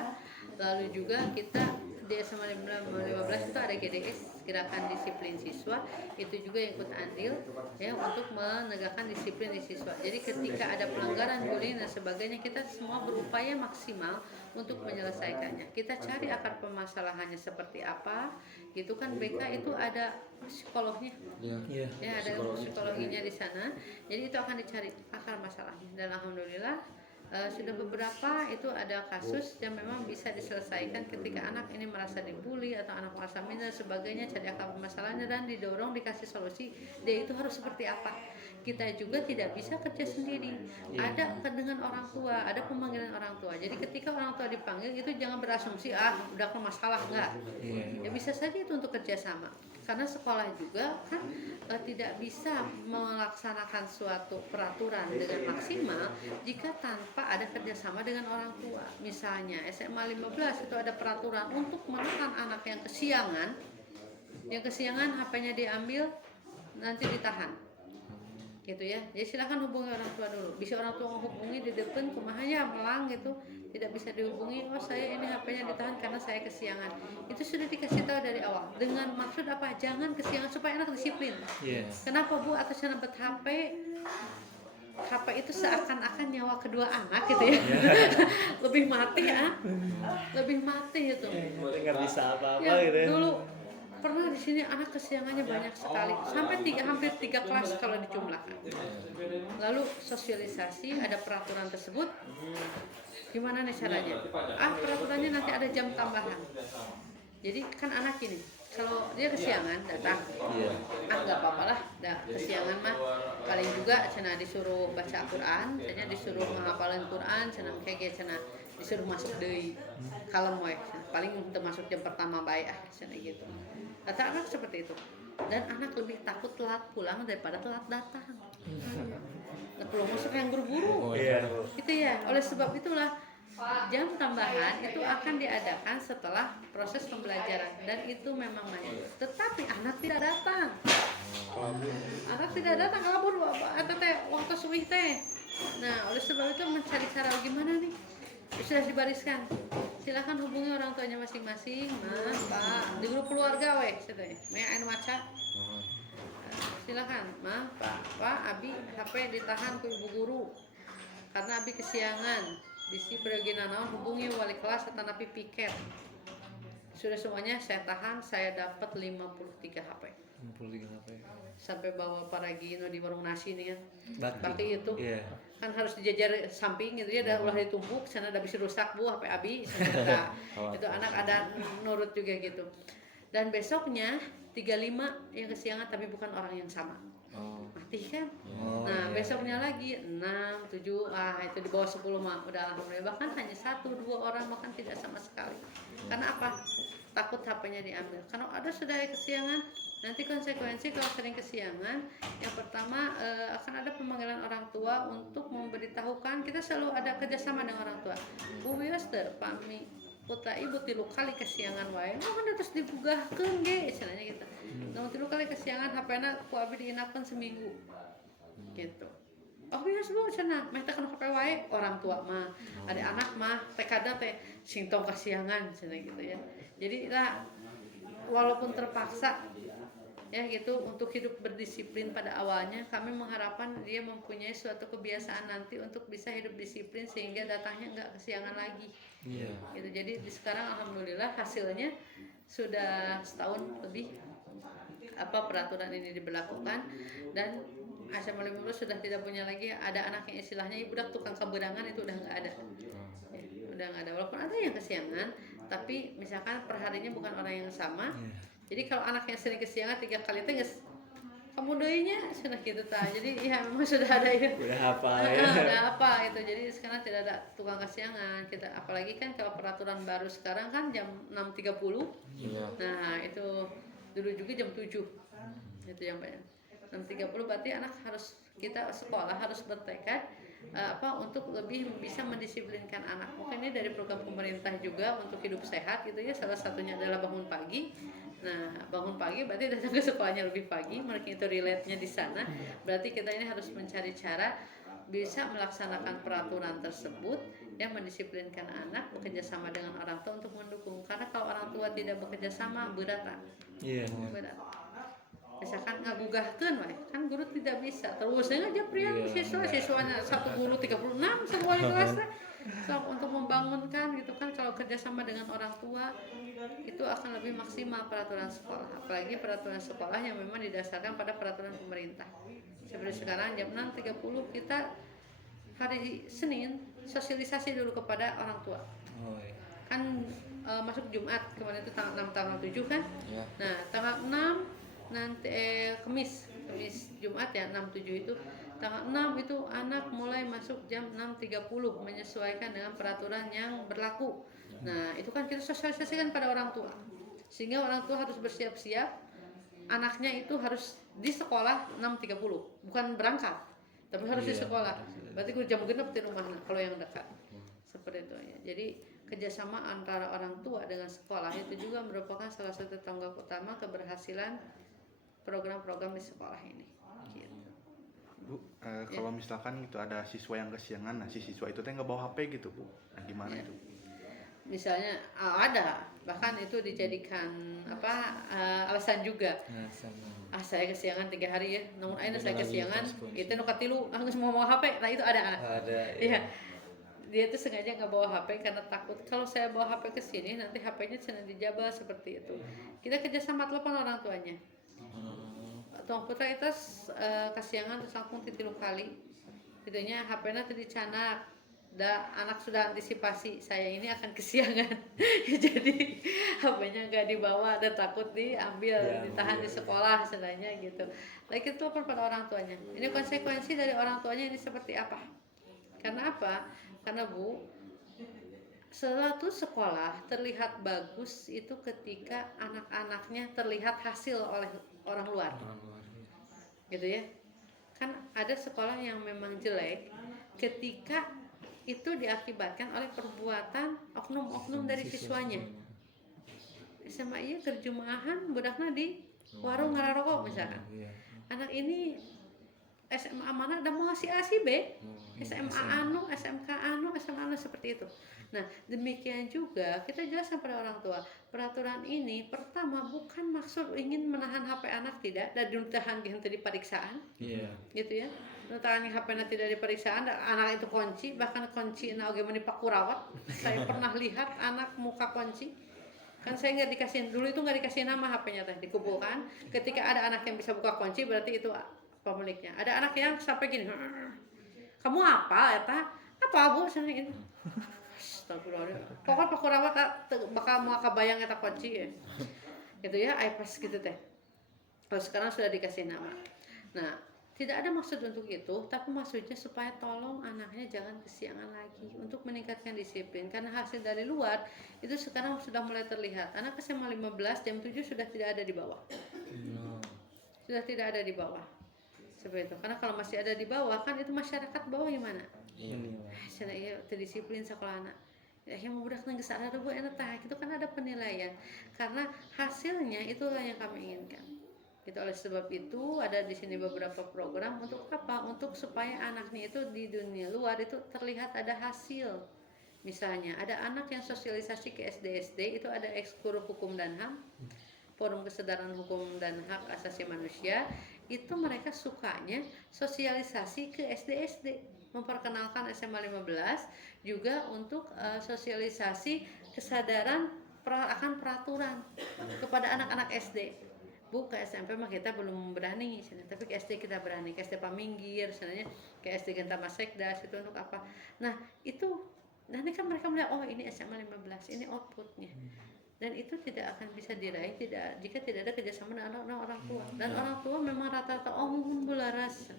Lalu juga kita di SMA 15 itu ada GDS, Gerakan Disiplin Siswa, itu juga ikut andil ya untuk menegakkan disiplin di siswa. Jadi ketika ada pelanggaran bullying dan sebagainya, kita semua berupaya maksimal untuk menyelesaikannya. Kita cari akar permasalahannya seperti apa. Gitu kan BK itu ada psikolognya. Iya. Ya, ada psikologinya di sana. Jadi itu akan dicari akar masalahnya. Dan alhamdulillah sudah beberapa itu ada kasus yang memang bisa diselesaikan ketika anak ini merasa dibully atau anak merasa minder dan sebagainya, cari akar masalahnya dan didorong dikasih solusi dia itu harus seperti apa. Kita juga tidak bisa kerja sendiri, ada dengan orang tua, ada pemanggilan orang tua. Jadi ketika orang tua dipanggil itu jangan berasumsi udah ke masalah, enggak. Ya bisa saja itu untuk kerjasama. Karena sekolah juga kan tidak bisa melaksanakan suatu peraturan dengan maksimal jika tanpa ada kerjasama dengan orang tua. Misalnya SMA 15 itu ada peraturan untuk menekan anak yang kesiangan HP-nya diambil nanti ditahan. Gitu ya. Jadi silakan hubungi orang tua dulu. Bisa orang tua menghubungi di depan kumahanya melang gitu. Tidak bisa dihubungi, saya ini HP-nya ditahan karena saya kesiangan. Itu sudah dikasih tahu dari awal. Dengan maksud apa? Jangan kesiangan supaya anak disiplin. Kenapa Bu atau cara bet HP itu seakan-akan nyawa kedua anak gitu ya. Lebih mati ya. Lebih mati itu. Nggak bisa apa-apa ya, gitu ya. Dulu pernah di sini anak kesiangannya banyak sekali, sampai hampir 3 kelas kalau dijumlahkan. Lalu sosialisasi ada peraturan tersebut, gimana nih caranya? Peraturannya nanti ada jam tambahan. Jadi kan anak ini, kalau dia kesiangan datang, nggak apa-apa lah, kesiangan mah paling juga cina disuruh baca Quran, cina disuruh menghafalin Quran, cina kayak cina disuruh masuk deui kalem we, paling untuk masuk jam pertama baik cina gitu. Kata anak seperti itu, dan anak lebih takut telat pulang daripada telat datang. Perlu masuk yang buru-buru, gitu ya. Oleh sebab itulah jam tambahan itu akan diadakan setelah proses pembelajaran dan itu memang manual. Tetapi anak tidak datang. Anak tidak datang, kabur atau teh waktu subuh teh Nah, oleh sebab itu mencari cara gimana nih? Sudah dibariskan. Silakan hubungi orang tuanya masing-masing, Mas, Pak, di grup keluarga weh, cetai. Maya anu maca. Silakan, Mas, Pak, Abi HP ditahan ku ibu guru. Karena Abi kesiangan. Bisi pergi nanaon hubungi wali kelas atau napi piket. Sudah semuanya saya tahan, saya dapat 53 HP. 63 HP. Sampai bawa paragi di warung nasi nih kan. Bakti. Bakti itu. Iya. Kan harus dijajar samping gitu ya, ulah ditumpuk, sana ada bisa rusak bu HP Abi, sana itu anak ada nurut juga gitu. Dan besoknya 35 yang kesiangan tapi bukan orang yang sama. Oh. Mati kan? Oh, Nah, iya. besoknya lagi 6, 7, itu di bawah 10 mah udah alhamdulillah. Bahkan hanya 1-2 orang bahkan tidak sama sekali. Karena apa? Takut HP-nya diambil. Kalau ada sudah kesiangan, nanti konsekuensi kalau sering kesiangan, yang pertama akan ada pemanggilan orang tua untuk memberitahukan. Kita selalu ada kerjasama dengan orang tua. Bu wios teu pami putra ibu 3 kali kesiangan wae. Oh kan terus dibugahkeun ge istilahnya gitu. Namun 3 kali kesiangan HP-na ku abi diinapkeun seminggu. Gitu. Oh wios bu cenah meh teh kana HP wae orang tua mah. Ada anak mah teh kada teh sing tong kesiangan cenah gitu ya. Jadi lah walaupun terpaksa ya gitu untuk hidup berdisiplin pada awalnya, kami mengharapkan dia mempunyai suatu kebiasaan nanti untuk bisa hidup disiplin sehingga datangnya nggak kesiangan lagi. Iya. Gitu. Jadi sekarang alhamdulillah hasilnya sudah setahun lebih peraturan ini diberlakukan dan SMA 15 sudah tidak punya lagi ada anak yang istilahnya budak tukang keberangan, itu udah nggak ada. Ya, udah nggak ada, walaupun ada yang kesiangan tapi misalkan perharinya bukan orang yang sama. Jadi kalau anak yang sering kesiangan 3 kali itu kamu doinya sudah gitu ta. Jadi ya memang sudah ada ya. Udah apa ya? Udah apa itu. Jadi sekarang tidak ada tukang kesiangan. Kita apalagi kan kalau peraturan baru sekarang kan jam 6.30. Iya. Nah, itu dulu juga jam 7. Itu yang banyak. 6.30 berarti anak harus kita sekolah harus bertekad untuk lebih bisa mendisiplinkan anak. Mungkin ini dari program pemerintah juga untuk hidup sehat gitu ya. Salah satunya adalah bangun pagi. Nah, bangun pagi berarti datang ke sekolahnya lebih pagi. Mungkin itu relate-nya di sana. Berarti kita ini harus mencari cara bisa melaksanakan peraturan tersebut yang mendisiplinkan anak, bekerja sama dengan orang tua untuk mendukung. Karena kalau orang tua tidak bekerja sama berat. Iya. Berat. Misalkan ngagugahkeun wae, kan guru tidak bisa. Terusnya aja pria siswanya satu guru 36 satu wali kelas teh. So, untuk membangunkan gitu kan kalau kerjasama dengan orang tua itu akan lebih maksimal peraturan sekolah. Apalagi peraturan sekolah yang memang didasarkan pada peraturan pemerintah. Seperti sekarang jam 6.30 kita hari Senin sosialisasi dulu kepada orang tua. Oh, iya. Kan masuk Jumat kemarin itu tanggal 6 tanggal 7 kan. Iya. Nah, tanggal 6 nanti Kamis Jumat ya 6-7 itu tanggal 6 itu anak mulai masuk jam 6.30 menyesuaikan dengan peraturan yang berlaku. Nah, itu kan kita sosialisasikan pada orang tua. Sehingga orang tua harus bersiap-siap anaknya itu harus di sekolah 6.30, bukan berangkat, tapi harus di sekolah. Berarti jam genep di rumah kalau yang dekat. Seperti itu ya. Jadi kerjasama antara orang tua dengan sekolah itu juga merupakan salah satu tonggak utama keberhasilan program-program di sekolah ini. Gitu. Bu, kalau misalkan gitu ada siswa yang kesiangan, nah si siswa itu teh nggak bawa HP gitu bu, nah gimana itu? Misalnya ada, bahkan itu dijadikan alasan juga. Nah, sama. Saya kesiangan 3 hari ya, namun akhirnya saya kesiangan, itu nu katilu, nggak mau bawa HP, nah itu ada. Ada. Iya. Dia tuh sengaja nggak bawa HP karena takut kalau saya bawa HP ke sini nanti HP-nya cina dijabal seperti itu. Kita kerjasama telepon orang tuanya. Tuang putra itu kasiangan terus langsung 3 kali. Itunya HP-nya tadi canak. Anak sudah antisipasi saya ini akan kesiangan. Jadi HP-nya nggak dibawa, ada takut diambil, ditahan di sekolah sebenarnya gitu. Lagi kita telepon pada orang tuanya. Ini konsekuensi dari orang tuanya ini seperti apa? Karena apa? Karena Bu, suatu sekolah terlihat bagus itu ketika anak-anaknya terlihat hasil oleh orang luar. Gitu ya. Kan ada sekolah yang memang jelek ketika itu diakibatkan oleh perbuatan oknum-oknum dari siswanya. Sama iya terjemahan budakna di warung ngararokok misalkan. Anak ini SMA mana ada mau ngasih ASI be? SMA anu, SMK anu, SMA anu seperti itu. Nah, demikian juga kita jelaskan pada orang tua, peraturan ini pertama bukan maksud ingin menahan HP anak, tidak, dan ditahan yang tadi pemeriksaan, gitu ya. Ditahan HP anak tidak diperiksaan, anak itu kunci, bahkan kunci na oge meni pakurawat. Saya pernah lihat anak muka kunci. Kan saya nggak dikasih dulu itu nggak dikasih nama HP-nya teh, dikumpulkan. Ketika ada anak yang bisa buka kunci berarti itu pemiliknya. Ada anak yang sampai gini, kamu apa eta? Apa bu? Sana itu. Astagfirullah. Pokoknya pakurawat bakal mau kabayang eta kunci ya. Gitu ya, iPass gitu teh. Kalau sekarang sudah dikasih nama. Nah, tidak ada maksud untuk itu, tapi maksudnya supaya tolong anaknya jangan kesiangan lagi untuk meningkatkan disiplin. Karena hasil dari luar itu sekarang sudah mulai terlihat. Anak SMA 15 jam 7 sudah tidak ada di bawah. Sudah tidak ada di bawah. Seperti itu. Karena kalau masih ada di bawah kan itu masyarakat bawah gimana? Sana iya terdisiplin sekolah anak. Ya yang budak nang geus ada bu enak tah itu kan ada penilaian. Karena hasilnya itulah yang kami inginkan. Gitu, oleh sebab itu ada di sini beberapa program untuk apa? Untuk supaya anaknya itu di dunia luar itu terlihat ada hasil. Misalnya ada anak yang sosialisasi ke SD itu ada ekskur hukum dan HAM, Forum Kesadaran Hukum dan Hak Asasi Manusia, itu mereka sukanya sosialisasi ke SD, memperkenalkan SMA 15 juga untuk sosialisasi kesadaran akan peraturan kepada anak-anak SD. Bu, ke SMP mah kita belum berani, tapi ke SD kita berani, ke SD Paminggir, sebenarnya ke SD Genta Masekdas itu untuk apa? Nah itu nanti kan mereka melihat oh ini SMA 15, ini outputnya, dan itu tidak akan bisa diraih jika tidak ada kerjasama dengan orang tua. Dan orang tua memang rata-rata bularas.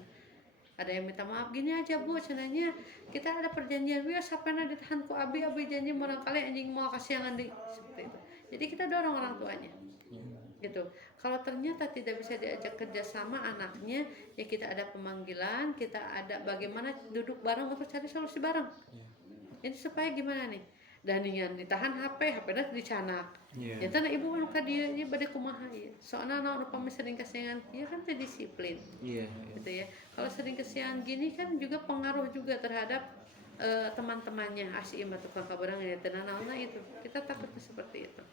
Ada yang minta maaf gini aja bu, sebenarnya kita ada perjanjian, ya sapena ditahan ku abi janji barangkali anjing mau kasihangan di seperti itu. Jadi kita dorong orang tuanya. Gitu. Kalau ternyata tidak bisa diajak kerjasama anaknya, ya kita ada pemanggilan, kita ada bagaimana duduk bareng untuk cari solusi bareng. Ini supaya gimana nih? Daningan ditahan HP-nya dicanak. Ya tanah ibu anu ka dieu nya bade kumaha ieu. Soalna anu pami sering kasihan ieu kan teh disiplin. Gitu ya. Kalau sering kasihan gini kan juga pengaruh juga terhadap teman-temannya. Asih mah tukang kabarang ya tenanaona itu. Kita takutnya seperti itu.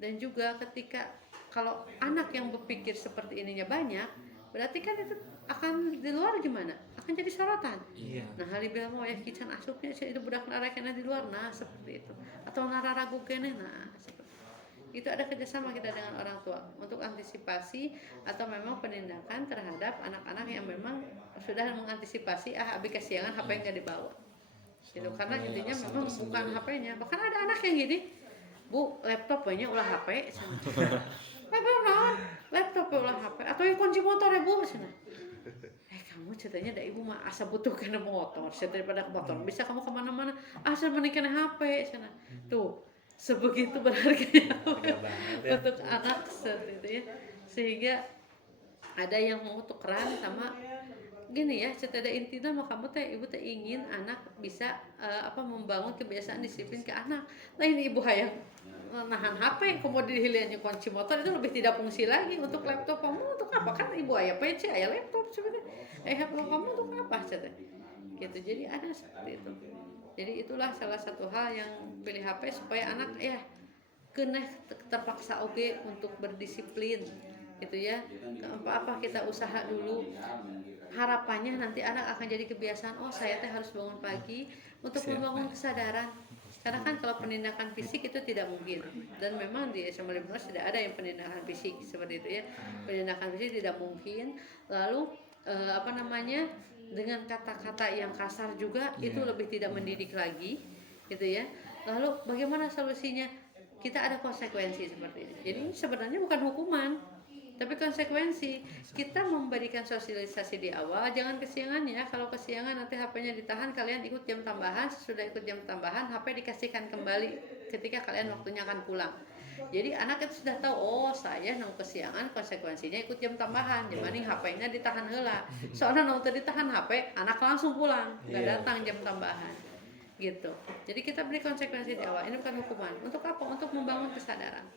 Dan juga ketika kalau anak yang berpikir seperti ininya banyak, berarti kan itu akan di luar gimana? Akan jadi sorotan. Nah, hari bilang mau ya kican asupnya itu budak nara kena di luar, nah seperti itu. Atau nara ragu kene, nah seperti itu. Itu ada kerjasama kita dengan orang tua untuk antisipasi atau memang penindakan terhadap anak-anak yang memang sudah mengantisipasi abi kasihangan HP nggak dibawa. Gitu. Karena intinya memang bukan HP-nya. Bahkan ada anak yang gini, bu laptopnya ulah HP. Laptop ulah HP atau yang kunci motor ya bu sana. Kamu ceritanya ada ibu mah asa butuh kena motor, daripada ke motor bisa kamu kemana-mana asal menikah HP sana. Tuh sebegitu berharganya untuk anak seperti itu ya. Sehingga ada yang mau tukeran sama gini ya, cerita intinya mau kamu teh ibu teh ingin anak bisa membangun kebiasaan disiplin ke anak. Nah ini ibu hayang nahan HP, kemudian dihiliannya kunci motor itu lebih tidak fungsi lagi untuk laptop kamu untuk apa kan ibu ayah PC ayah laptop sebenarnya laptop kamu untuk apa cerita gitu. Jadi ada seperti itu. Jadi itulah salah satu hal yang pilih HP supaya anak ya kena terpaksa untuk berdisiplin gitu ya. Apa kita usaha dulu. Harapannya nanti anak akan jadi kebiasaan, oh saya teh harus bangun pagi untuk membangun kesadaran. Karena kan kalau penindakan fisik itu tidak mungkin, dan memang di SMA 15 tidak ada yang penindakan fisik seperti itu ya. Penindakan fisik tidak mungkin. Lalu dengan kata-kata yang kasar juga itu lebih tidak mendidik lagi gitu ya. Lalu bagaimana solusinya? Kita ada konsekuensi seperti ini. Jadi sebenarnya bukan hukuman, tapi konsekuensi. Kita memberikan sosialisasi di awal, jangan kesiangan ya. Kalau kesiangan nanti HP-nya ditahan, kalian ikut jam tambahan. Sesudah ikut jam tambahan, HP dikasihkan kembali ketika kalian waktunya akan pulang. Jadi anak itu sudah tahu, oh saya nang kesiangan, konsekuensinya ikut jam tambahan. Jadi HP-nya ditahan heula. Soalnya nang tadi ditahan HP, anak langsung pulang, nggak datang jam tambahan. Gitu. Jadi kita beri konsekuensi di awal. Ini bukan hukuman. Untuk apa? Untuk membangun kesadaran.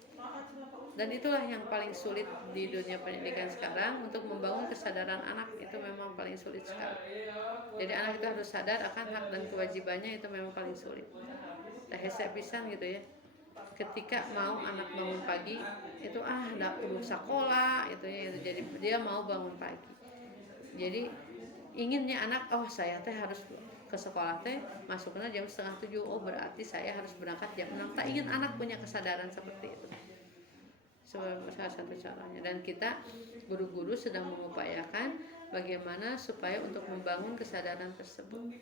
Dan itulah yang paling sulit di dunia pendidikan sekarang, untuk membangun kesadaran anak itu memang paling sulit sekali. Jadi anak itu harus sadar akan hak dan kewajibannya, itu memang paling sulit. Nah, hese pisan gitu ya. Ketika mau anak bangun pagi itu nggak perlu sekolah itu ya, jadi dia mau bangun pagi. Jadi inginnya anak, saya teh harus ke sekolah teh masuknya jam 6:30, berarti saya harus berangkat jam 6. Tak ingin anak punya kesadaran seperti itu. Salah satu caranya, dan kita guru-guru sedang mengupayakan bagaimana supaya untuk membangun kesadaran tersebut.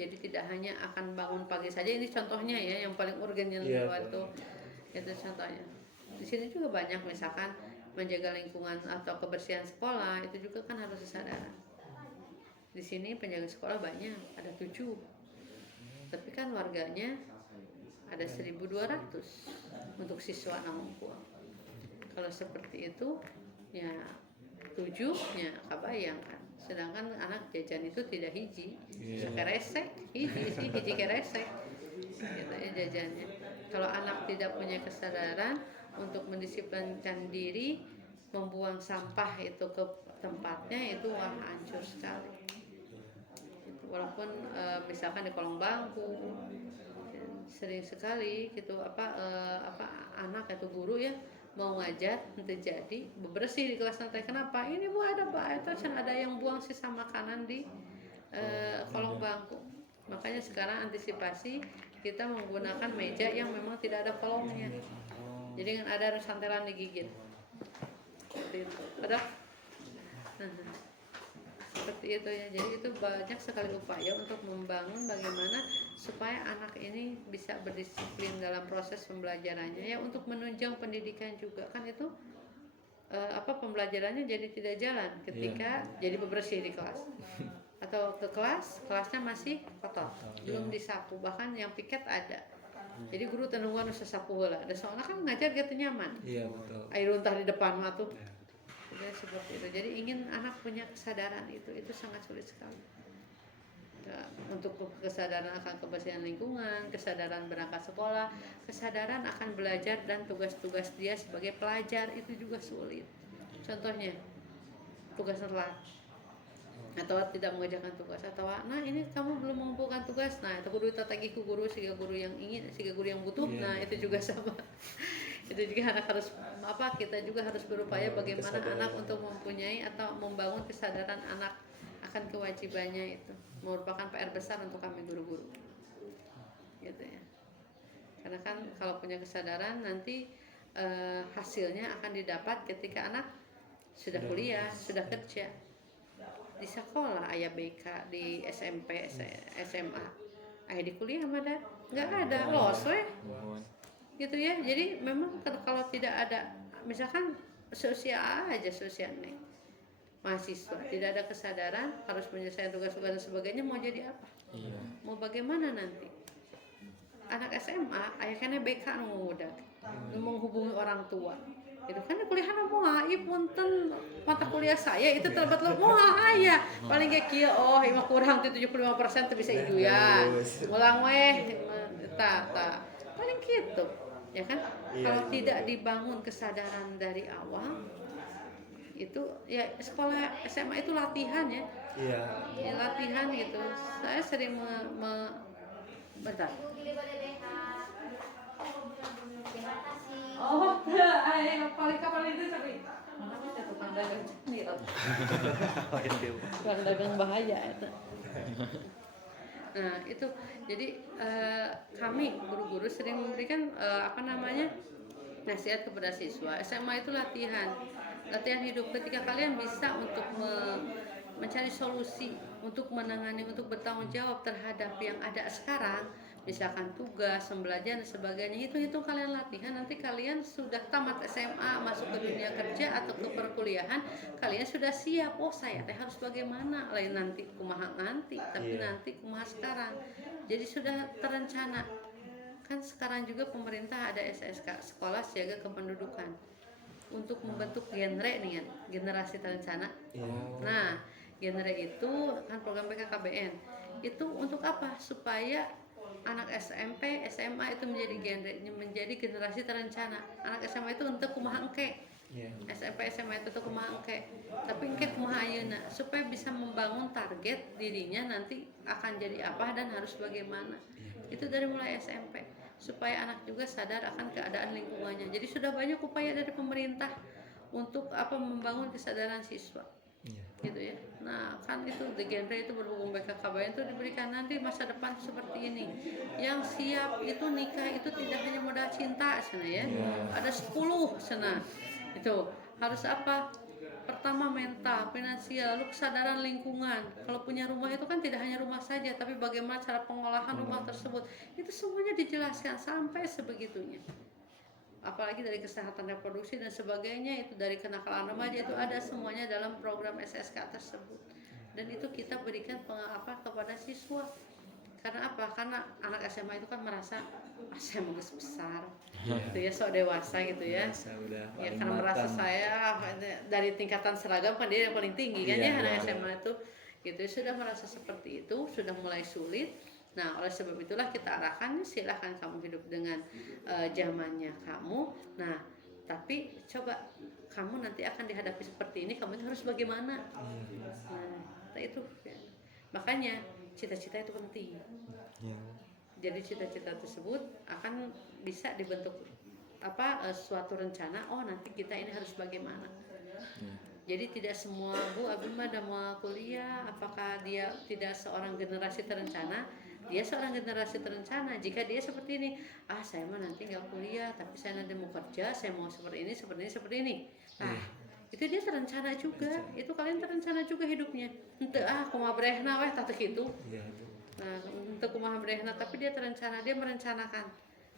Jadi tidak hanya akan bangun pagi saja, ini contohnya ya yang paling urgen yang waktu itu contohnya. Di sini juga banyak, misalkan menjaga lingkungan atau kebersihan sekolah, itu juga kan harus kesadaran. Di sini penjaga sekolah banyak, ada 7, tapi kan warganya ada 1.200 untuk siswa ngumpul. Kalau seperti itu ya 7-nya kebayang kan. Sedangkan anak jajan itu tidak hiji, keresek, hiji keresek gitu ya jajannya. Kalau anak tidak punya kesadaran untuk mendisiplinkan diri, membuang sampah itu ke tempatnya, itu hancur sekali. Walaupun misalkan di kolong bangku sering sekali gitu anak atau guru ya mau ngajar terjadi bebersih di kelas nanti. Kenapa? Ini Bu ada Pak, itu ada yang buang sisa makanan di kolong bangku. Makanya sekarang antisipasi kita menggunakan meja yang memang tidak ada kolongnya. Jadi dengan ada santelan digigit. Seperti itu. Ada? Seperti itu ya. Jadi itu banyak sekali upaya untuk membangun bagaimana supaya anak ini bisa berdisiplin dalam proses pembelajarannya ya, untuk menunjang pendidikan juga kan itu pembelajarannya jadi tidak jalan ketika jadi bebersih di kelas atau ke kelasnya masih kotor, belum disapu, bahkan yang piket ada. Jadi guru tenungan usah sapu heula. Dan soalnya kan ngajar gitu nyaman. Iya betul. Air untah di depan mah tuh. Jadi seperti itu. Jadi ingin anak punya kesadaran itu sangat sulit sekali. Ya, untuk kesadaran akan kebersihan lingkungan, kesadaran berangkat sekolah, kesadaran akan belajar dan tugas-tugas dia sebagai pelajar itu juga sulit. Contohnya tugas telat atau tidak mengerjakan tugas, atau ini kamu belum mengumpulkan tugas, itu kudu tatagi ku guru sehingga guru yang ingin, sehingga guru yang butuh, itu juga sama. Itu juga anak harus kita juga harus berupaya bagaimana anak untuk mempunyai atau membangun kesadaran anak akan kewajibannya, itu merupakan PR besar untuk kami guru-guru gitu ya. Karena kan kalau punya kesadaran nanti hasilnya akan didapat ketika anak sudah kuliah, sudah kerja. Di sekolah ayah BK, di SMP, SMA, ayah di kuliah ada nggak ada los gitu ya. Jadi memang kalau tidak ada, misalkan sosial aja, sosial nih mahasiswa tidak ada kesadaran harus menyelesaikan tugas-tugas dan sebagainya, mau jadi apa? Mau bagaimana nanti? Anak SMA ayahnya BK udah menghubungi orang tua. Itu kan kuliah mau punten mata kuliah saya itu terbat lo mau aya paling kayak kieu imah kurang 75% tuh bisa ijuyan. Ulang paling gitu. Ya kan? Kalau tidak dibangun kesadaran dari awal, itu ya sekolah SMA itu latihan ya. Ya, latihan gitu. Saya sering bentar. Paling itu sering. Tukang dagang tukang dagang bahaya itu. Nah itu jadi kami guru-guru sering memberikan nasihat kepada siswa. SMA itu latihan hidup, ketika kalian bisa untuk mencari solusi, untuk menangani, untuk bertanggung jawab terhadap yang ada sekarang, misalkan tugas, pembelajaran dan sebagainya, itu kalian latihan. Nanti kalian sudah tamat SMA, masuk ke dunia kerja atau ke perkuliahan, kalian sudah siap. Saya harus bagaimana, lain nanti kumaha nanti, tapi nanti kumaha sekarang. Jadi sudah terencana. Kan sekarang juga pemerintah ada SSK, Sekolah Siaga Kependudukan, untuk membentuk genre nih kan, generasi terencana. Nah, genre itu kan program PKKBN. Itu untuk apa? Supaya anak SMP, SMA itu menjadi generasi terencana. Anak SMA itu untuk kumaha engke. SMP, SMA itu untuk kumaha engke. Tapi engke kumaha ayeuna supaya bisa membangun target dirinya nanti akan jadi apa dan harus bagaimana. Itu dari mulai SMP supaya anak juga sadar akan keadaan lingkungannya. Jadi sudah banyak upaya dari pemerintah untuk membangun kesadaran siswa. Gitu ya. Nah, kan itu di genre itu berhubung BKKBN itu diberikan nanti masa depan seperti ini. Yang siap itu nikah itu tidak hanya modal cinta sana ya. Ada 10 sana. Itu harus apa? Pertama mental, finansial, lalu kesadaran lingkungan. Kalau punya rumah itu kan tidak hanya rumah saja, tapi bagaimana cara pengolahan rumah tersebut. Itu semuanya dijelaskan sampai sebegitunya. Apalagi dari kesehatan reproduksi dan sebagainya, itu dari kenakalan remaja, itu ada semuanya dalam program SSK tersebut. Dan itu kita berikan kepada siswa. Karena apa? Karena anak SMA itu kan merasa saya mau besar, gitu ya, so dewasa gitu ya. Ya karena merasa saya dari tingkatan seragam kan dia yang paling tinggi kan ya anak SMA itu, gitu sudah merasa seperti itu, sudah mulai sulit. Nah, oleh sebab itulah kita arahkan, silahkan kamu hidup dengan zamannya kamu. Nah, tapi coba kamu nanti akan dihadapi seperti ini, kamu harus bagaimana? Nah, itu ya. Makanya cita-cita itu penting. Jadi cita-cita tersebut akan bisa dibentuk suatu rencana. Oh, nanti kita ini harus bagaimana? Jadi tidak semua Abi mah mau kuliah, apakah dia tidak seorang generasi terencana? Dia seorang generasi terencana. Jika dia seperti ini, saya mah nanti nggak kuliah, tapi saya nanti mau kerja, saya mau seperti ini. Nah, itu dia terencana juga. Itu kalian terencana juga hidupnya. Henteu kumaha brehna weh tatu kitu. Nah, untuk kumaha brehna, tapi dia terencana, dia merencanakan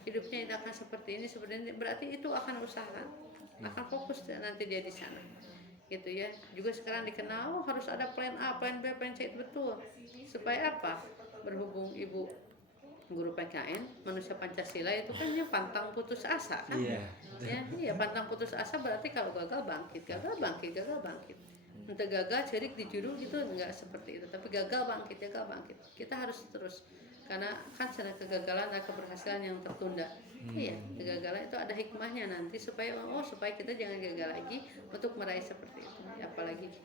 hidupnya akan seperti ini. Berarti itu akan usaha, akan fokus nanti dia di sana. Gitu ya. Juga sekarang dikenal harus ada plan A, plan B, plan C, itu betul. Supaya apa? Berhubung ibu guru PKN, manusia Pancasila itu kan dia pantang putus asa kan? Iya, pantang putus asa berarti kalau gagal bangkit. Entah gagal cerik di juru gitu, enggak seperti itu. Tapi gagal bangkit. Kita harus terus, karena kan secara kegagalan ada keberhasilan yang tertunda. Iya, kegagalan itu ada hikmahnya nanti supaya kita jangan gagal lagi untuk meraih seperti itu. Apalagi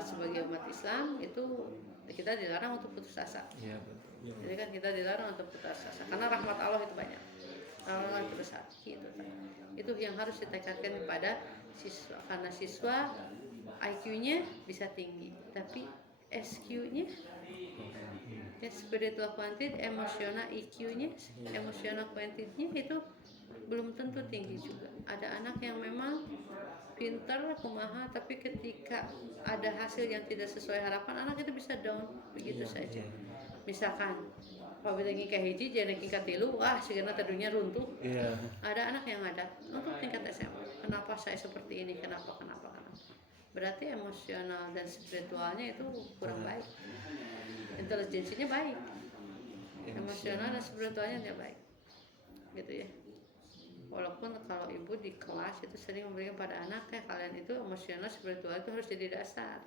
sebagai umat Islam itu kita dilarang untuk putus asa. Jadi kan kita dilarang untuk putus asa karena rahmat Allah itu banyak. Allah itu besar gitu. Itu yang harus ditekankan kepada siswa, karena siswa IQ-nya bisa tinggi, tapi SQ-nya spiritual quantity, emosional EQ-nya, emosional quantity-nya itu belum tentu tinggi juga. Ada anak yang memang pintar, kumaha, tapi ketika ada hasil yang tidak sesuai harapan, anak itu bisa down begitu saja. Misalkan apabila ngikah hiji jadi ngikah tilu, segala terdunia runtuh. Ada anak yang ada untuk tingkat SMA. Kenapa saya seperti ini? Kenapa? Berarti emosional dan spiritualnya itu kurang baik. Intelijensinya baik, emosional dan spiritualnya tidak baik, gitu ya. Walaupun kalau ibu di kelas itu sering memberikan pada anak, kalian itu emosional, spiritual itu harus jadi dasar.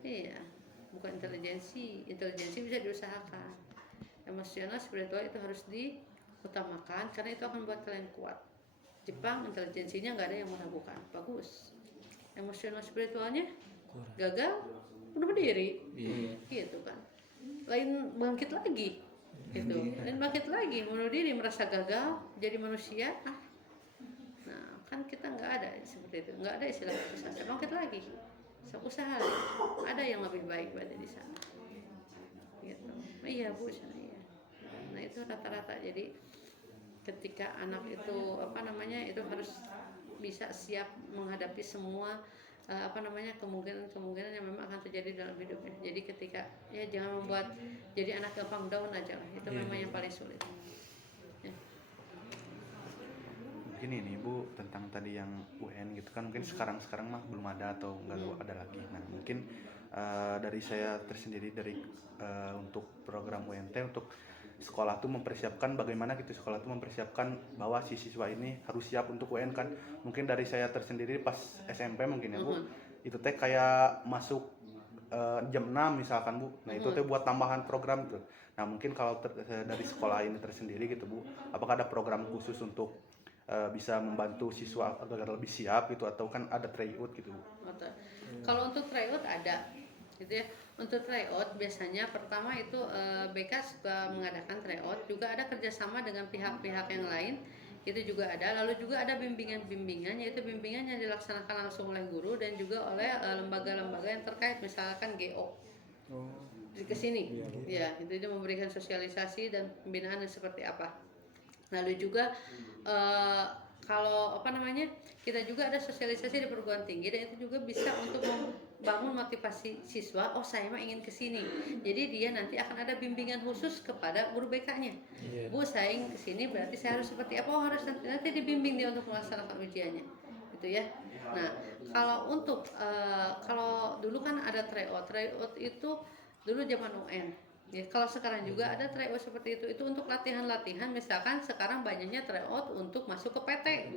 Iya, bukan intelijensi bisa diusahakan. Emosional, spiritual itu harus diutamakan karena itu akan buat kalian kuat. Jepang intelijensinya nggak ada yang meragukan, bagus. Emosional, spiritualnya gagal, bunuh diri, gitu kan. Lain bangkit lagi, gitu. Lain bangkit lagi, bunuh diri, merasa gagal, jadi manusia. Nah, kan kita nggak ada seperti itu, nggak ada istilah putus asa. Bangkit lagi, usaha lagi. Ada yang lebih baik berada di sana, gitu. Iya bu, iya. Nah itu rata-rata. Jadi ketika anak itu itu harus bisa siap menghadapi semua kemungkinan yang memang akan terjadi dalam hidupnya. Jadi ketika jangan membuat jadi anak gampang down aja lah. Itu memang yang paling sulit. Mungkin ini Bu tentang tadi yang UN gitu kan, mungkin sekarang mah belum ada atau nggak ada lagi. Nah mungkin dari saya tersendiri untuk program UNT untuk sekolah tuh mempersiapkan bagaimana gitu, sekolah tuh mempersiapkan bahwa si siswa ini harus siap untuk UN kan. Mungkin dari saya tersendiri pas SMP mungkin ya Bu, itu teh kayak masuk jam 6 misalkan Bu. Nah itu teh buat tambahan program tuh. Nah mungkin kalau dari sekolah ini tersendiri gitu Bu, apakah ada program khusus untuk bisa membantu siswa agar lebih siap gitu, atau kan ada tryout gitu Bu? Kalau untuk tryout ada, gitu ya. Untuk tryout biasanya pertama itu BK suka mengadakan tryout, juga ada kerjasama dengan pihak-pihak yang lain, itu juga ada. Lalu juga ada bimbingan-bimbingan, yaitu bimbingan yang dilaksanakan langsung oleh guru dan juga oleh lembaga-lembaga yang terkait, misalkan GO ke sini, ya itu dia memberikan sosialisasi dan pembinaan seperti apa. Lalu juga kalau apa namanya, kita juga ada sosialisasi di perguruan tinggi, dan itu juga bisa untuk membangun motivasi siswa. Oh saya mah ingin ke sini, jadi dia nanti akan ada bimbingan khusus kepada guru BK-nya. Bu saya ingin ke sini, berarti saya harus seperti apa? Oh harus nanti dibimbing dia untuk melaksanakan ujiannya, gitu ya. Nah kalau untuk kalau dulu kan ada tryout itu dulu zaman UN. Ya, kalau sekarang juga ada tryout seperti itu untuk latihan-latihan. Misalkan sekarang banyaknya tryout untuk masuk ke PT,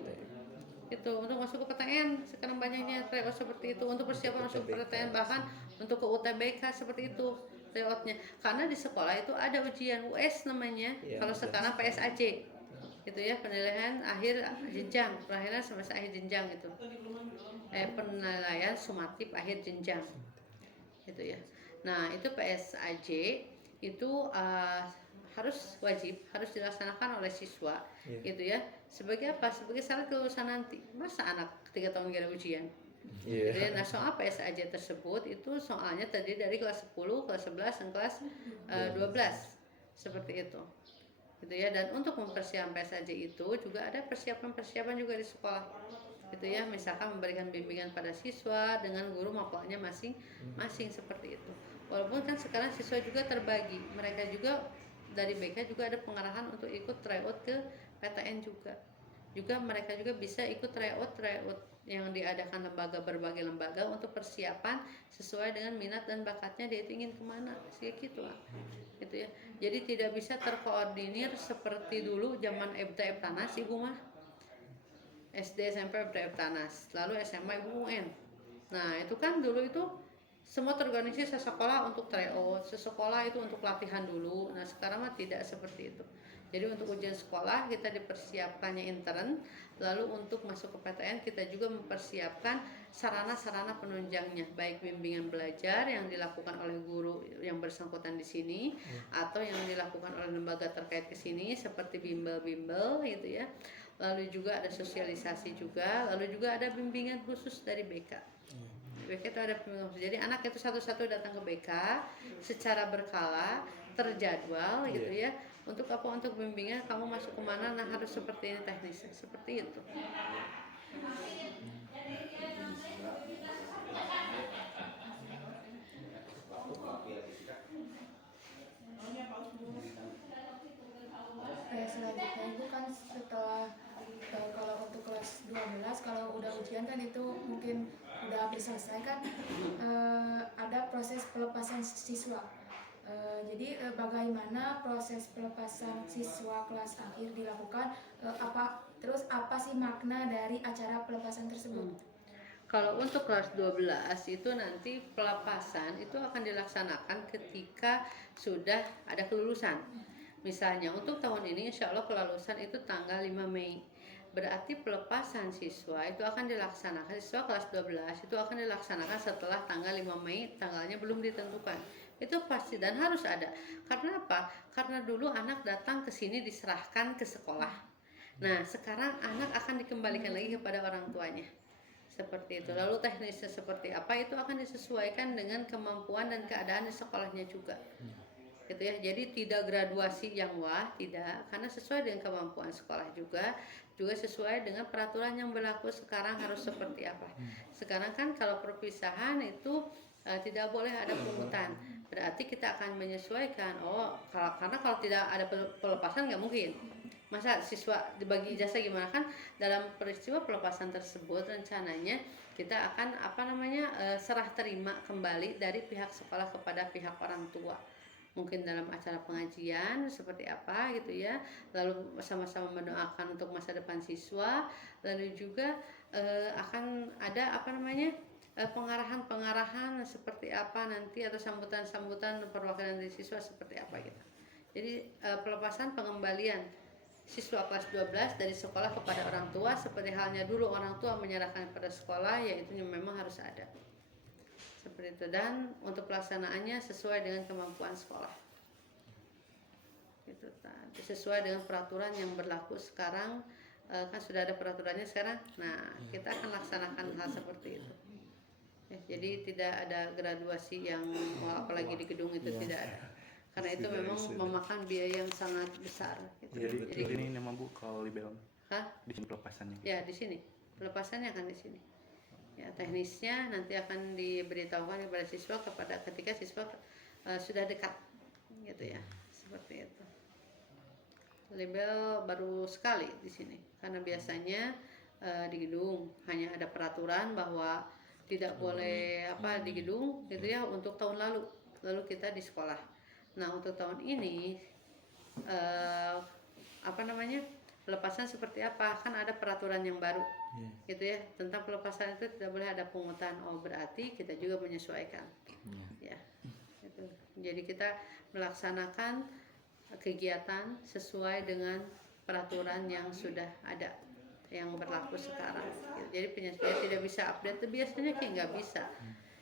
itu untuk masuk ke PTN. Sekarang banyaknya tryout seperti itu untuk persiapan masuk ke PTN, bahkan untuk ke UTBK seperti itu tryoutnya. Karena di sekolah itu ada ujian US namanya, kalau sekarang PSAJ, itu ya, penilaian akhir jenjang, penilaian semester akhir jenjang itu, penilaian sumatif akhir jenjang, itu ya. Nah itu PSAJ itu harus dilaksanakan oleh siswa, gitu ya. Sebagai apa? Sebagai syarat kelulusan nanti. Masa anak 3 tahun gak ada ujian? Jadi, nah soal PSAJ tersebut itu soalnya terdiri dari kelas 10, kelas 11, dan kelas 12 seperti itu, gitu ya. Dan untuk mempersiapkan PSAJ itu juga ada persiapan juga di sekolah, gitu ya. Misalkan memberikan bimbingan pada siswa dengan guru mapelnya masing-masing seperti itu. Walaupun kan sekarang siswa juga terbagi, mereka juga dari BK juga ada pengarahan untuk ikut tryout ke PTN juga mereka juga bisa ikut tryout yang diadakan berbagai lembaga untuk persiapan sesuai dengan minat dan bakatnya dia itu ingin kemana sih, gitu ya. Jadi tidak bisa terkoordinir seperti dulu zaman FTF Tanas ibu mah SD SMP FTF Tanas, lalu SMA ibu UN. Nah itu kan dulu itu semua terorganisir, sesekolah untuk tryout, sesekolah itu untuk latihan dulu. Nah sekarang mah tidak seperti itu. Jadi untuk ujian sekolah kita dipersiapkannya intern, lalu untuk masuk ke PTN kita juga mempersiapkan sarana-sarana penunjangnya, baik bimbingan belajar yang dilakukan oleh guru yang bersangkutan di sini, atau yang dilakukan oleh lembaga terkait ke sini seperti bimbel-bimbel, gitu ya. Lalu juga ada sosialisasi juga, lalu juga ada bimbingan khusus dari BK. BK itu ada bimbingan khusus. Jadi anak itu satu-satu datang ke BK secara berkala, terjadwal, gitu ya. Untuk apa? Untuk bimbingan kamu masuk kemana, nah harus seperti ini teknisnya, seperti itu. Selanjutnya itu kan setelah kalau untuk kelas 12 kalau udah ujian kan itu mungkin udah hampir selesai kan, ada proses pelepasan siswa. Jadi bagaimana proses pelepasan siswa kelas akhir dilakukan, apa sih makna dari acara pelepasan tersebut? Kalau untuk kelas 12 itu nanti pelepasan itu akan dilaksanakan ketika sudah ada kelulusan. Misalnya untuk tahun ini insya Allah kelulusan itu tanggal 5 Mei. Berarti pelepasan siswa itu akan dilaksanakan, siswa kelas 12 itu akan dilaksanakan setelah tanggal 5 Mei, tanggalnya belum ditentukan. Itu pasti dan harus ada. Karena apa? Karena dulu anak datang ke sini diserahkan ke sekolah. Nah, sekarang anak akan dikembalikan lagi kepada orang tuanya. Seperti itu. Lalu teknisnya seperti apa itu akan disesuaikan dengan kemampuan dan keadaan di sekolahnya juga. Gitu ya. Jadi tidak graduasi yang tidak, karena sesuai dengan kemampuan sekolah juga sesuai dengan peraturan yang berlaku sekarang harus seperti apa. Sekarang kan kalau perpisahan itu tidak boleh ada pungutan. Berarti kita akan menyesuaikan. Karena kalau tidak ada pelepasan nggak mungkin. Masa siswa dibagi ijazah gimana, kan dalam peristiwa pelepasan tersebut rencananya kita akan serah terima kembali dari pihak sekolah kepada pihak orang tua, mungkin dalam acara pengajian seperti apa gitu ya, lalu sama-sama mendoakan untuk masa depan siswa, lalu juga akan ada pengarahan seperti apa nanti atau sambutan perwakilan dari siswa seperti apa gitu. Jadi pelepasan pengembalian siswa kelas 12 dari sekolah kepada orang tua seperti halnya dulu orang tua menyerahkan pada sekolah, yaitu memang harus ada. Seperti itu, dan untuk pelaksanaannya sesuai dengan kemampuan sekolah. Gitu, sesuai dengan peraturan yang berlaku sekarang, kan sudah ada peraturannya sekarang. Nah, kita akan laksanakan hal seperti itu. Jadi tidak ada graduasi yang apalagi di gedung itu tidak ada, karena itu memang memakan biaya yang sangat besar gitu. Jadi ini nama Bu kalau libel di sini pelepasannya. Ya di sini pelepasannya akan di sini. Ya, teknisnya nanti akan diberitahukan kepada siswa ketika siswa sudah dekat gitu ya, seperti itu. Libel baru sekali di sini karena biasanya di gedung hanya ada peraturan bahwa tidak boleh di gedung gitu ya untuk tahun lalu kita di sekolah. Nah, untuk tahun ini pelepasan seperti apa, kan ada peraturan yang baru gitu ya, tentang pelepasan itu tidak boleh ada pungutan. Berarti kita juga menyesuaikan ya gitu. Jadi kita melaksanakan kegiatan sesuai dengan peraturan yang sudah ada yang berlaku sekarang. Jadi penyesuaian tidak bisa update, biasanya kayak nggak bisa.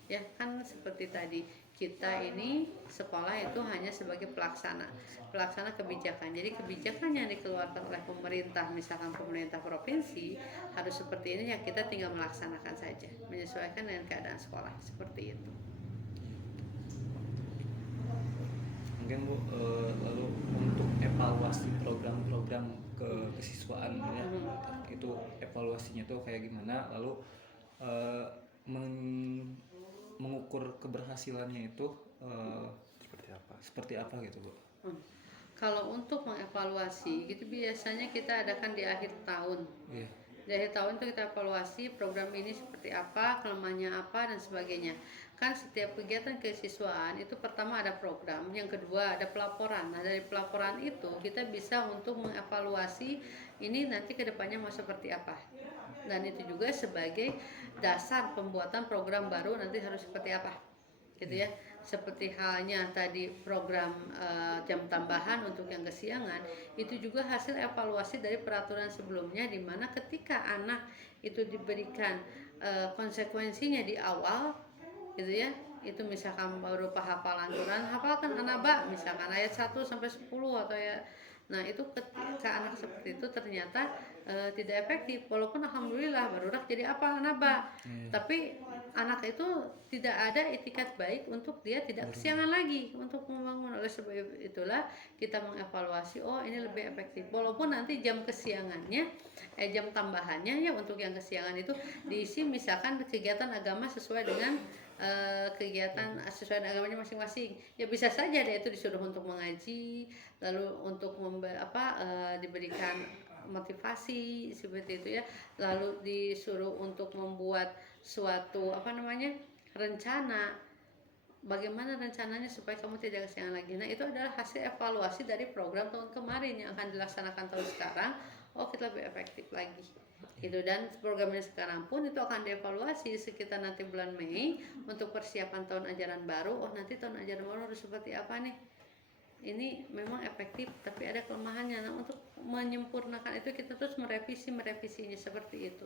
Ya kan seperti tadi kita ini sekolah itu hanya sebagai pelaksana kebijakan. Jadi kebijakan yang dikeluarkan oleh pemerintah, misalkan pemerintah provinsi harus seperti ini, ya kita tinggal melaksanakan saja, menyesuaikan dengan keadaan sekolah seperti itu. Mungkin Bu, lalu untuk evaluasi program-program kesiswaan ya, itu evaluasinya tuh kayak gimana, lalu mengukur keberhasilannya itu seperti apa gitu Bu? Kalau untuk mengevaluasi gitu biasanya kita adakan di akhir tahun. Di akhir tahun itu kita evaluasi program ini seperti apa, kelemahannya apa, dan sebagainya. Kan setiap kegiatan kesiswaan itu pertama ada program, yang kedua ada pelaporan. Nah, dari pelaporan itu kita bisa untuk mengevaluasi ini nanti kedepannya mau seperti apa. Dan itu juga sebagai dasar pembuatan program baru nanti harus seperti apa gitu ya. Seperti halnya tadi program jam tambahan untuk yang kesiangan, itu juga hasil evaluasi dari peraturan sebelumnya, di mana ketika anak itu diberikan konsekuensinya di awal gitu ya, itu misalkan berupa hafalan Quran, hafalkan An-Naba misalkan ayat 1 sampai 10 atau ya. Nah, itu ketika anak seperti itu ternyata tidak efektif, walaupun alhamdulillah barudak jadi apa An-Naba. Tapi anak itu tidak ada itikat baik untuk dia tidak kesiangan lagi untuk membangun. Oleh sebab itulah kita mengevaluasi, ini lebih efektif, walaupun nanti jam kesiangannya jam tambahannya ya untuk yang kesiangan itu diisi misalkan kegiatan agama sesuai dengan kegiatan sesuai dengan agamanya masing-masing. Ya bisa saja dia itu disuruh untuk mengaji, lalu untuk diberikan motivasi seperti itu ya, lalu disuruh untuk membuat suatu rencana, bagaimana rencananya supaya kamu tidak kesiangan lagi. Nah, itu adalah hasil evaluasi dari program tahun kemarin yang akan dilaksanakan tahun sekarang. Kita lebih efektif lagi gitu. Dan programnya sekarang pun itu akan dievaluasi sekitar nanti bulan Mei untuk persiapan tahun ajaran baru. Nanti tahun ajaran baru harus seperti apa nih, ini memang efektif tapi ada kelemahannya. Nah, untuk menyempurnakan itu kita terus merevisinya seperti itu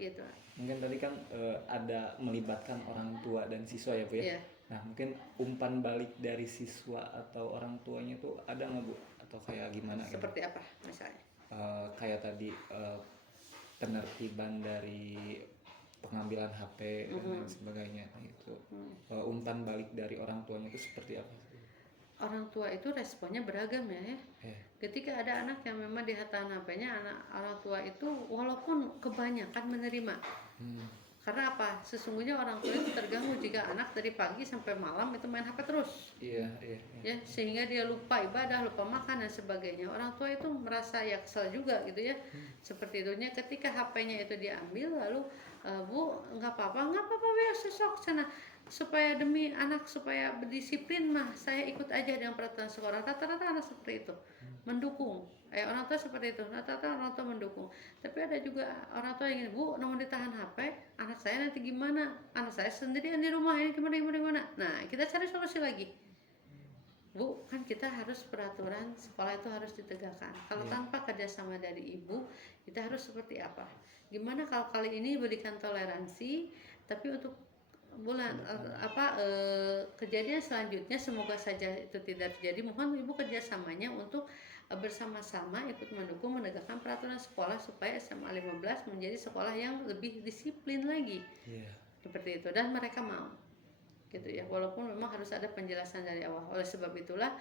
gitu. Mungkin tadi kan ada melibatkan orang tua dan siswa ya Bu ya. Nah, mungkin umpan balik dari siswa atau orang tuanya itu ada nggak Bu, atau kayak gimana seperti gitu? Apa misalnya kayak tadi penertiban dari pengambilan HP dan lain sebagainya itu. Umpan balik dari orang tuanya itu seperti apa? Orang tua itu responnya beragam ya. Ketika ada anak yang memang ditahan HP-nya, orang tua itu walaupun kebanyakan menerima. Karena apa? Sesungguhnya orang tua itu terganggu jika anak dari pagi sampai malam itu main HP terus. Iya. Ya, sehingga dia lupa ibadah, lupa makan dan sebagainya. Orang tua itu merasa ya kesal juga gitu ya. Seperti itunya ketika HP-nya itu diambil, lalu Bu, nggak apa-apa ya, sesok sana. supaya demi anak supaya berdisiplin mah saya ikut aja dengan peraturan sekolah. Rata-rata anak seperti itu mendukung. Orang tua seperti itu, rata-rata orang tua mendukung. Tapi ada juga orang tua yang Bu, namun ditahan HP, anak saya nanti gimana? Anak saya sendirian di rumah ini gimana? Nah, kita cari solusi lagi. Bu, kan kita harus peraturan sekolah itu harus ditegakkan. Kalau tanpa kerjasama dari ibu, kita harus seperti apa? Gimana kalau kali ini berikan toleransi, tapi untuk kejadian selanjutnya semoga saja itu tidak terjadi. Mohon ibu kerjasamanya untuk bersama-sama ikut mendukung menegakkan peraturan sekolah supaya SMA 15 menjadi sekolah yang lebih disiplin lagi. Seperti itu, dan mereka mau gitu ya, walaupun memang harus ada penjelasan dari awal. Oleh sebab itulah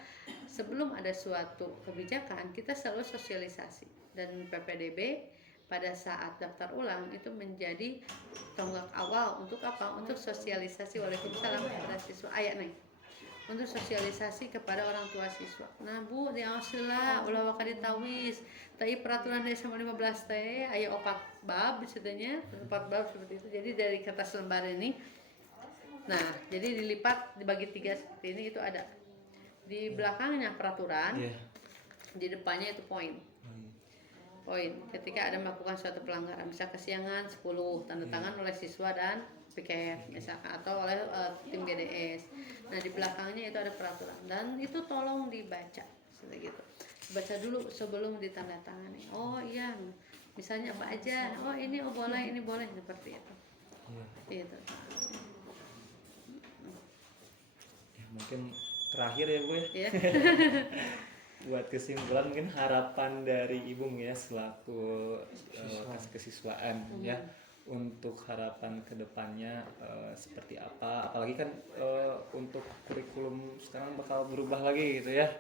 sebelum ada suatu kebijakan kita selalu sosialisasi, dan PPDB pada saat daftar ulang itu menjadi tonggak awal untuk apa? Untuk sosialisasi. Waalaikumsalam kepada siswa ayat nih, untuk sosialisasi kepada orang tua siswa. Nah Bu, diawasilah ulah bakal ditawis tapi peraturan dari SMA 15 teh aya 4 bab disitunya, 4 bab seperti itu. Jadi dari kertas lembar ini, nah jadi dilipat dibagi 3 seperti ini, itu ada di belakangnya peraturan, di depannya itu poin. Ketika ada melakukan suatu pelanggaran, bisa kesiangan 10 tanda tangan oleh siswa dan piket misalkan, atau oleh tim BDS. Nah di belakangnya itu ada peraturan, dan itu tolong dibaca seperti gitu. Baca dulu sebelum ditandatangani. Oh iya, misalnya apa aja, oh ini boleh, ini boleh, seperti itu. Itu. Mungkin terakhir ya Bu ya. Ya. Buat kesimpulan mungkin harapan dari Ibu ya selaku kesiswaan ya, untuk harapan kedepannya seperti apa, apalagi kan untuk kurikulum sekarang bakal berubah lagi gitu ya.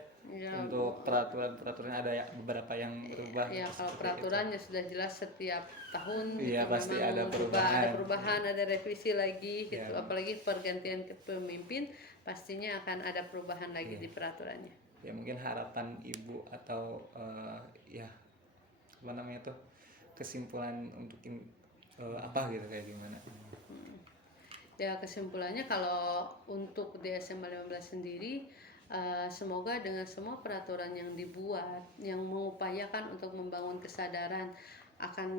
Untuk peraturan ada beberapa yang berubah. Ya kalau peraturannya sudah jelas setiap tahun gitu, pasti ada perubahan, ada revisi lagi gitu. Apalagi pergantian kepemimpin pastinya akan ada perubahan lagi di peraturannya. Ya mungkin harapan Ibu atau apa namanya tuh, kesimpulan untuk apa gitu, kayak gimana? Ya kesimpulannya kalau untuk di SMA 15 sendiri, semoga dengan semua peraturan yang dibuat yang mengupayakan untuk membangun kesadaran akan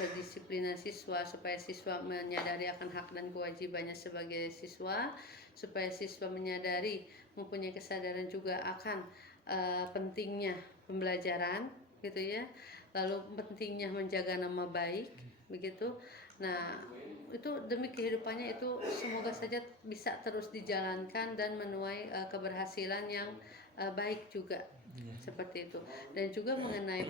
kedisiplinan siswa, supaya siswa menyadari akan hak dan kewajibannya sebagai siswa, supaya siswa menyadari mempunyai kesadaran juga akan pentingnya pembelajaran gitu ya, lalu pentingnya menjaga nama baik begitu. Nah itu demi kehidupannya itu semoga saja bisa terus dijalankan dan menuai keberhasilan yang baik juga. Seperti itu. Dan juga mengenai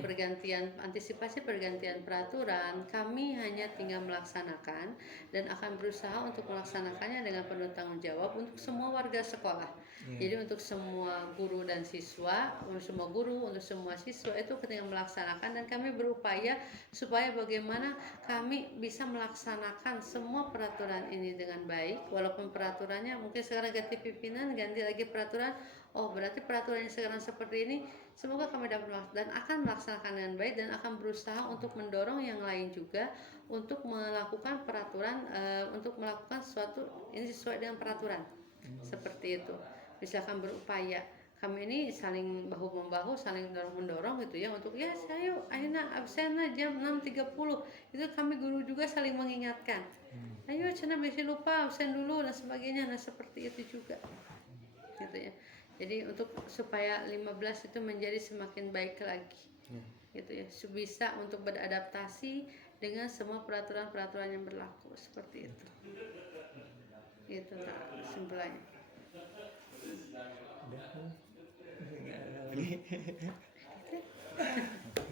antisipasi pergantian peraturan, kami hanya tinggal melaksanakan dan akan berusaha untuk melaksanakannya dengan penuh tanggung jawab untuk semua warga sekolah. Jadi untuk semua guru dan siswa, untuk semua guru, untuk semua siswa itu ketika melaksanakan, dan kami berupaya supaya bagaimana kami bisa melaksanakan semua peraturan ini dengan baik. Walaupun peraturannya mungkin sekarang ganti pimpinan, ganti lagi peraturan, oh berarti peraturan yang sekarang seperti ini, semoga kami dapat dan akan melaksanakan dengan baik, dan akan berusaha untuk mendorong yang lain juga untuk melakukan peraturan, untuk melakukan sesuatu ini sesuai dengan peraturan. Seperti itu. Misalkan berupaya kami ini saling bahu membahu, saling mendorong gitu ya, untuk ya saya akhirnya absen jam 6.30 itu kami guru juga saling mengingatkan, ayo cina bisa lupa absen dulu dan sebagainya. Nah seperti itu juga gitu ya. Jadi untuk supaya 15 itu menjadi semakin baik lagi gitu ya, bisa untuk beradaptasi dengan semua peraturan-peraturan yang berlaku seperti itu. Itu kesimpulannya.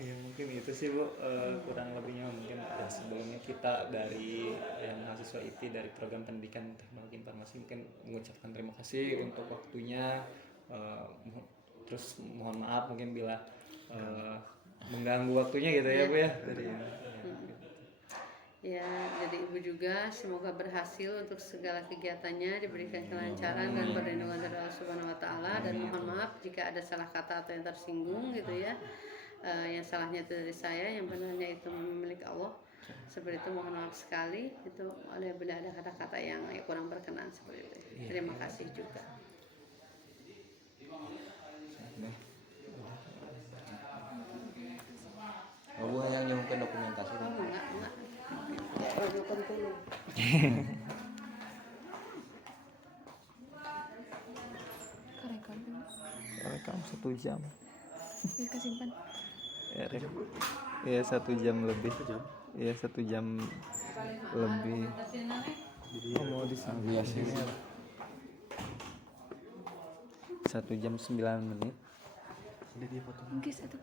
Ya mungkin itu sih Bu, kurang lebihnya. Mungkin sebelumnya kita dari mahasiswa IT dari program pendidikan teknologi informasi mungkin mengucapkan terima kasih untuk waktunya, terus mohon maaf mungkin bila mengganggu waktunya gitu ya Bu ya. Ya, jadi Ibu juga semoga berhasil untuk segala kegiatannya, diberikan kelancaran dan perlindungan dari Allah Subhanahu wa taala, dan mohon maaf jika ada salah kata atau yang tersinggung gitu ya. Yang salahnya itu dari saya, yang benarnya itu milik Allah. Seperti itu, mohon maaf sekali itu oleh beliau ada kata-kata yang kurang berkenan seperti itu. Terima kasih juga. Bu yang nyuhkeun dokumentasi. Oh, enggak. Rujukan dulu. Kerekam dulu. Rekam 1 jam. Bisa simpan. Ya 1 jam lebih. Iya 1 jam lebih. Mau di sini. 1 jam 9 menit. Ini dia foto. Mungkin satu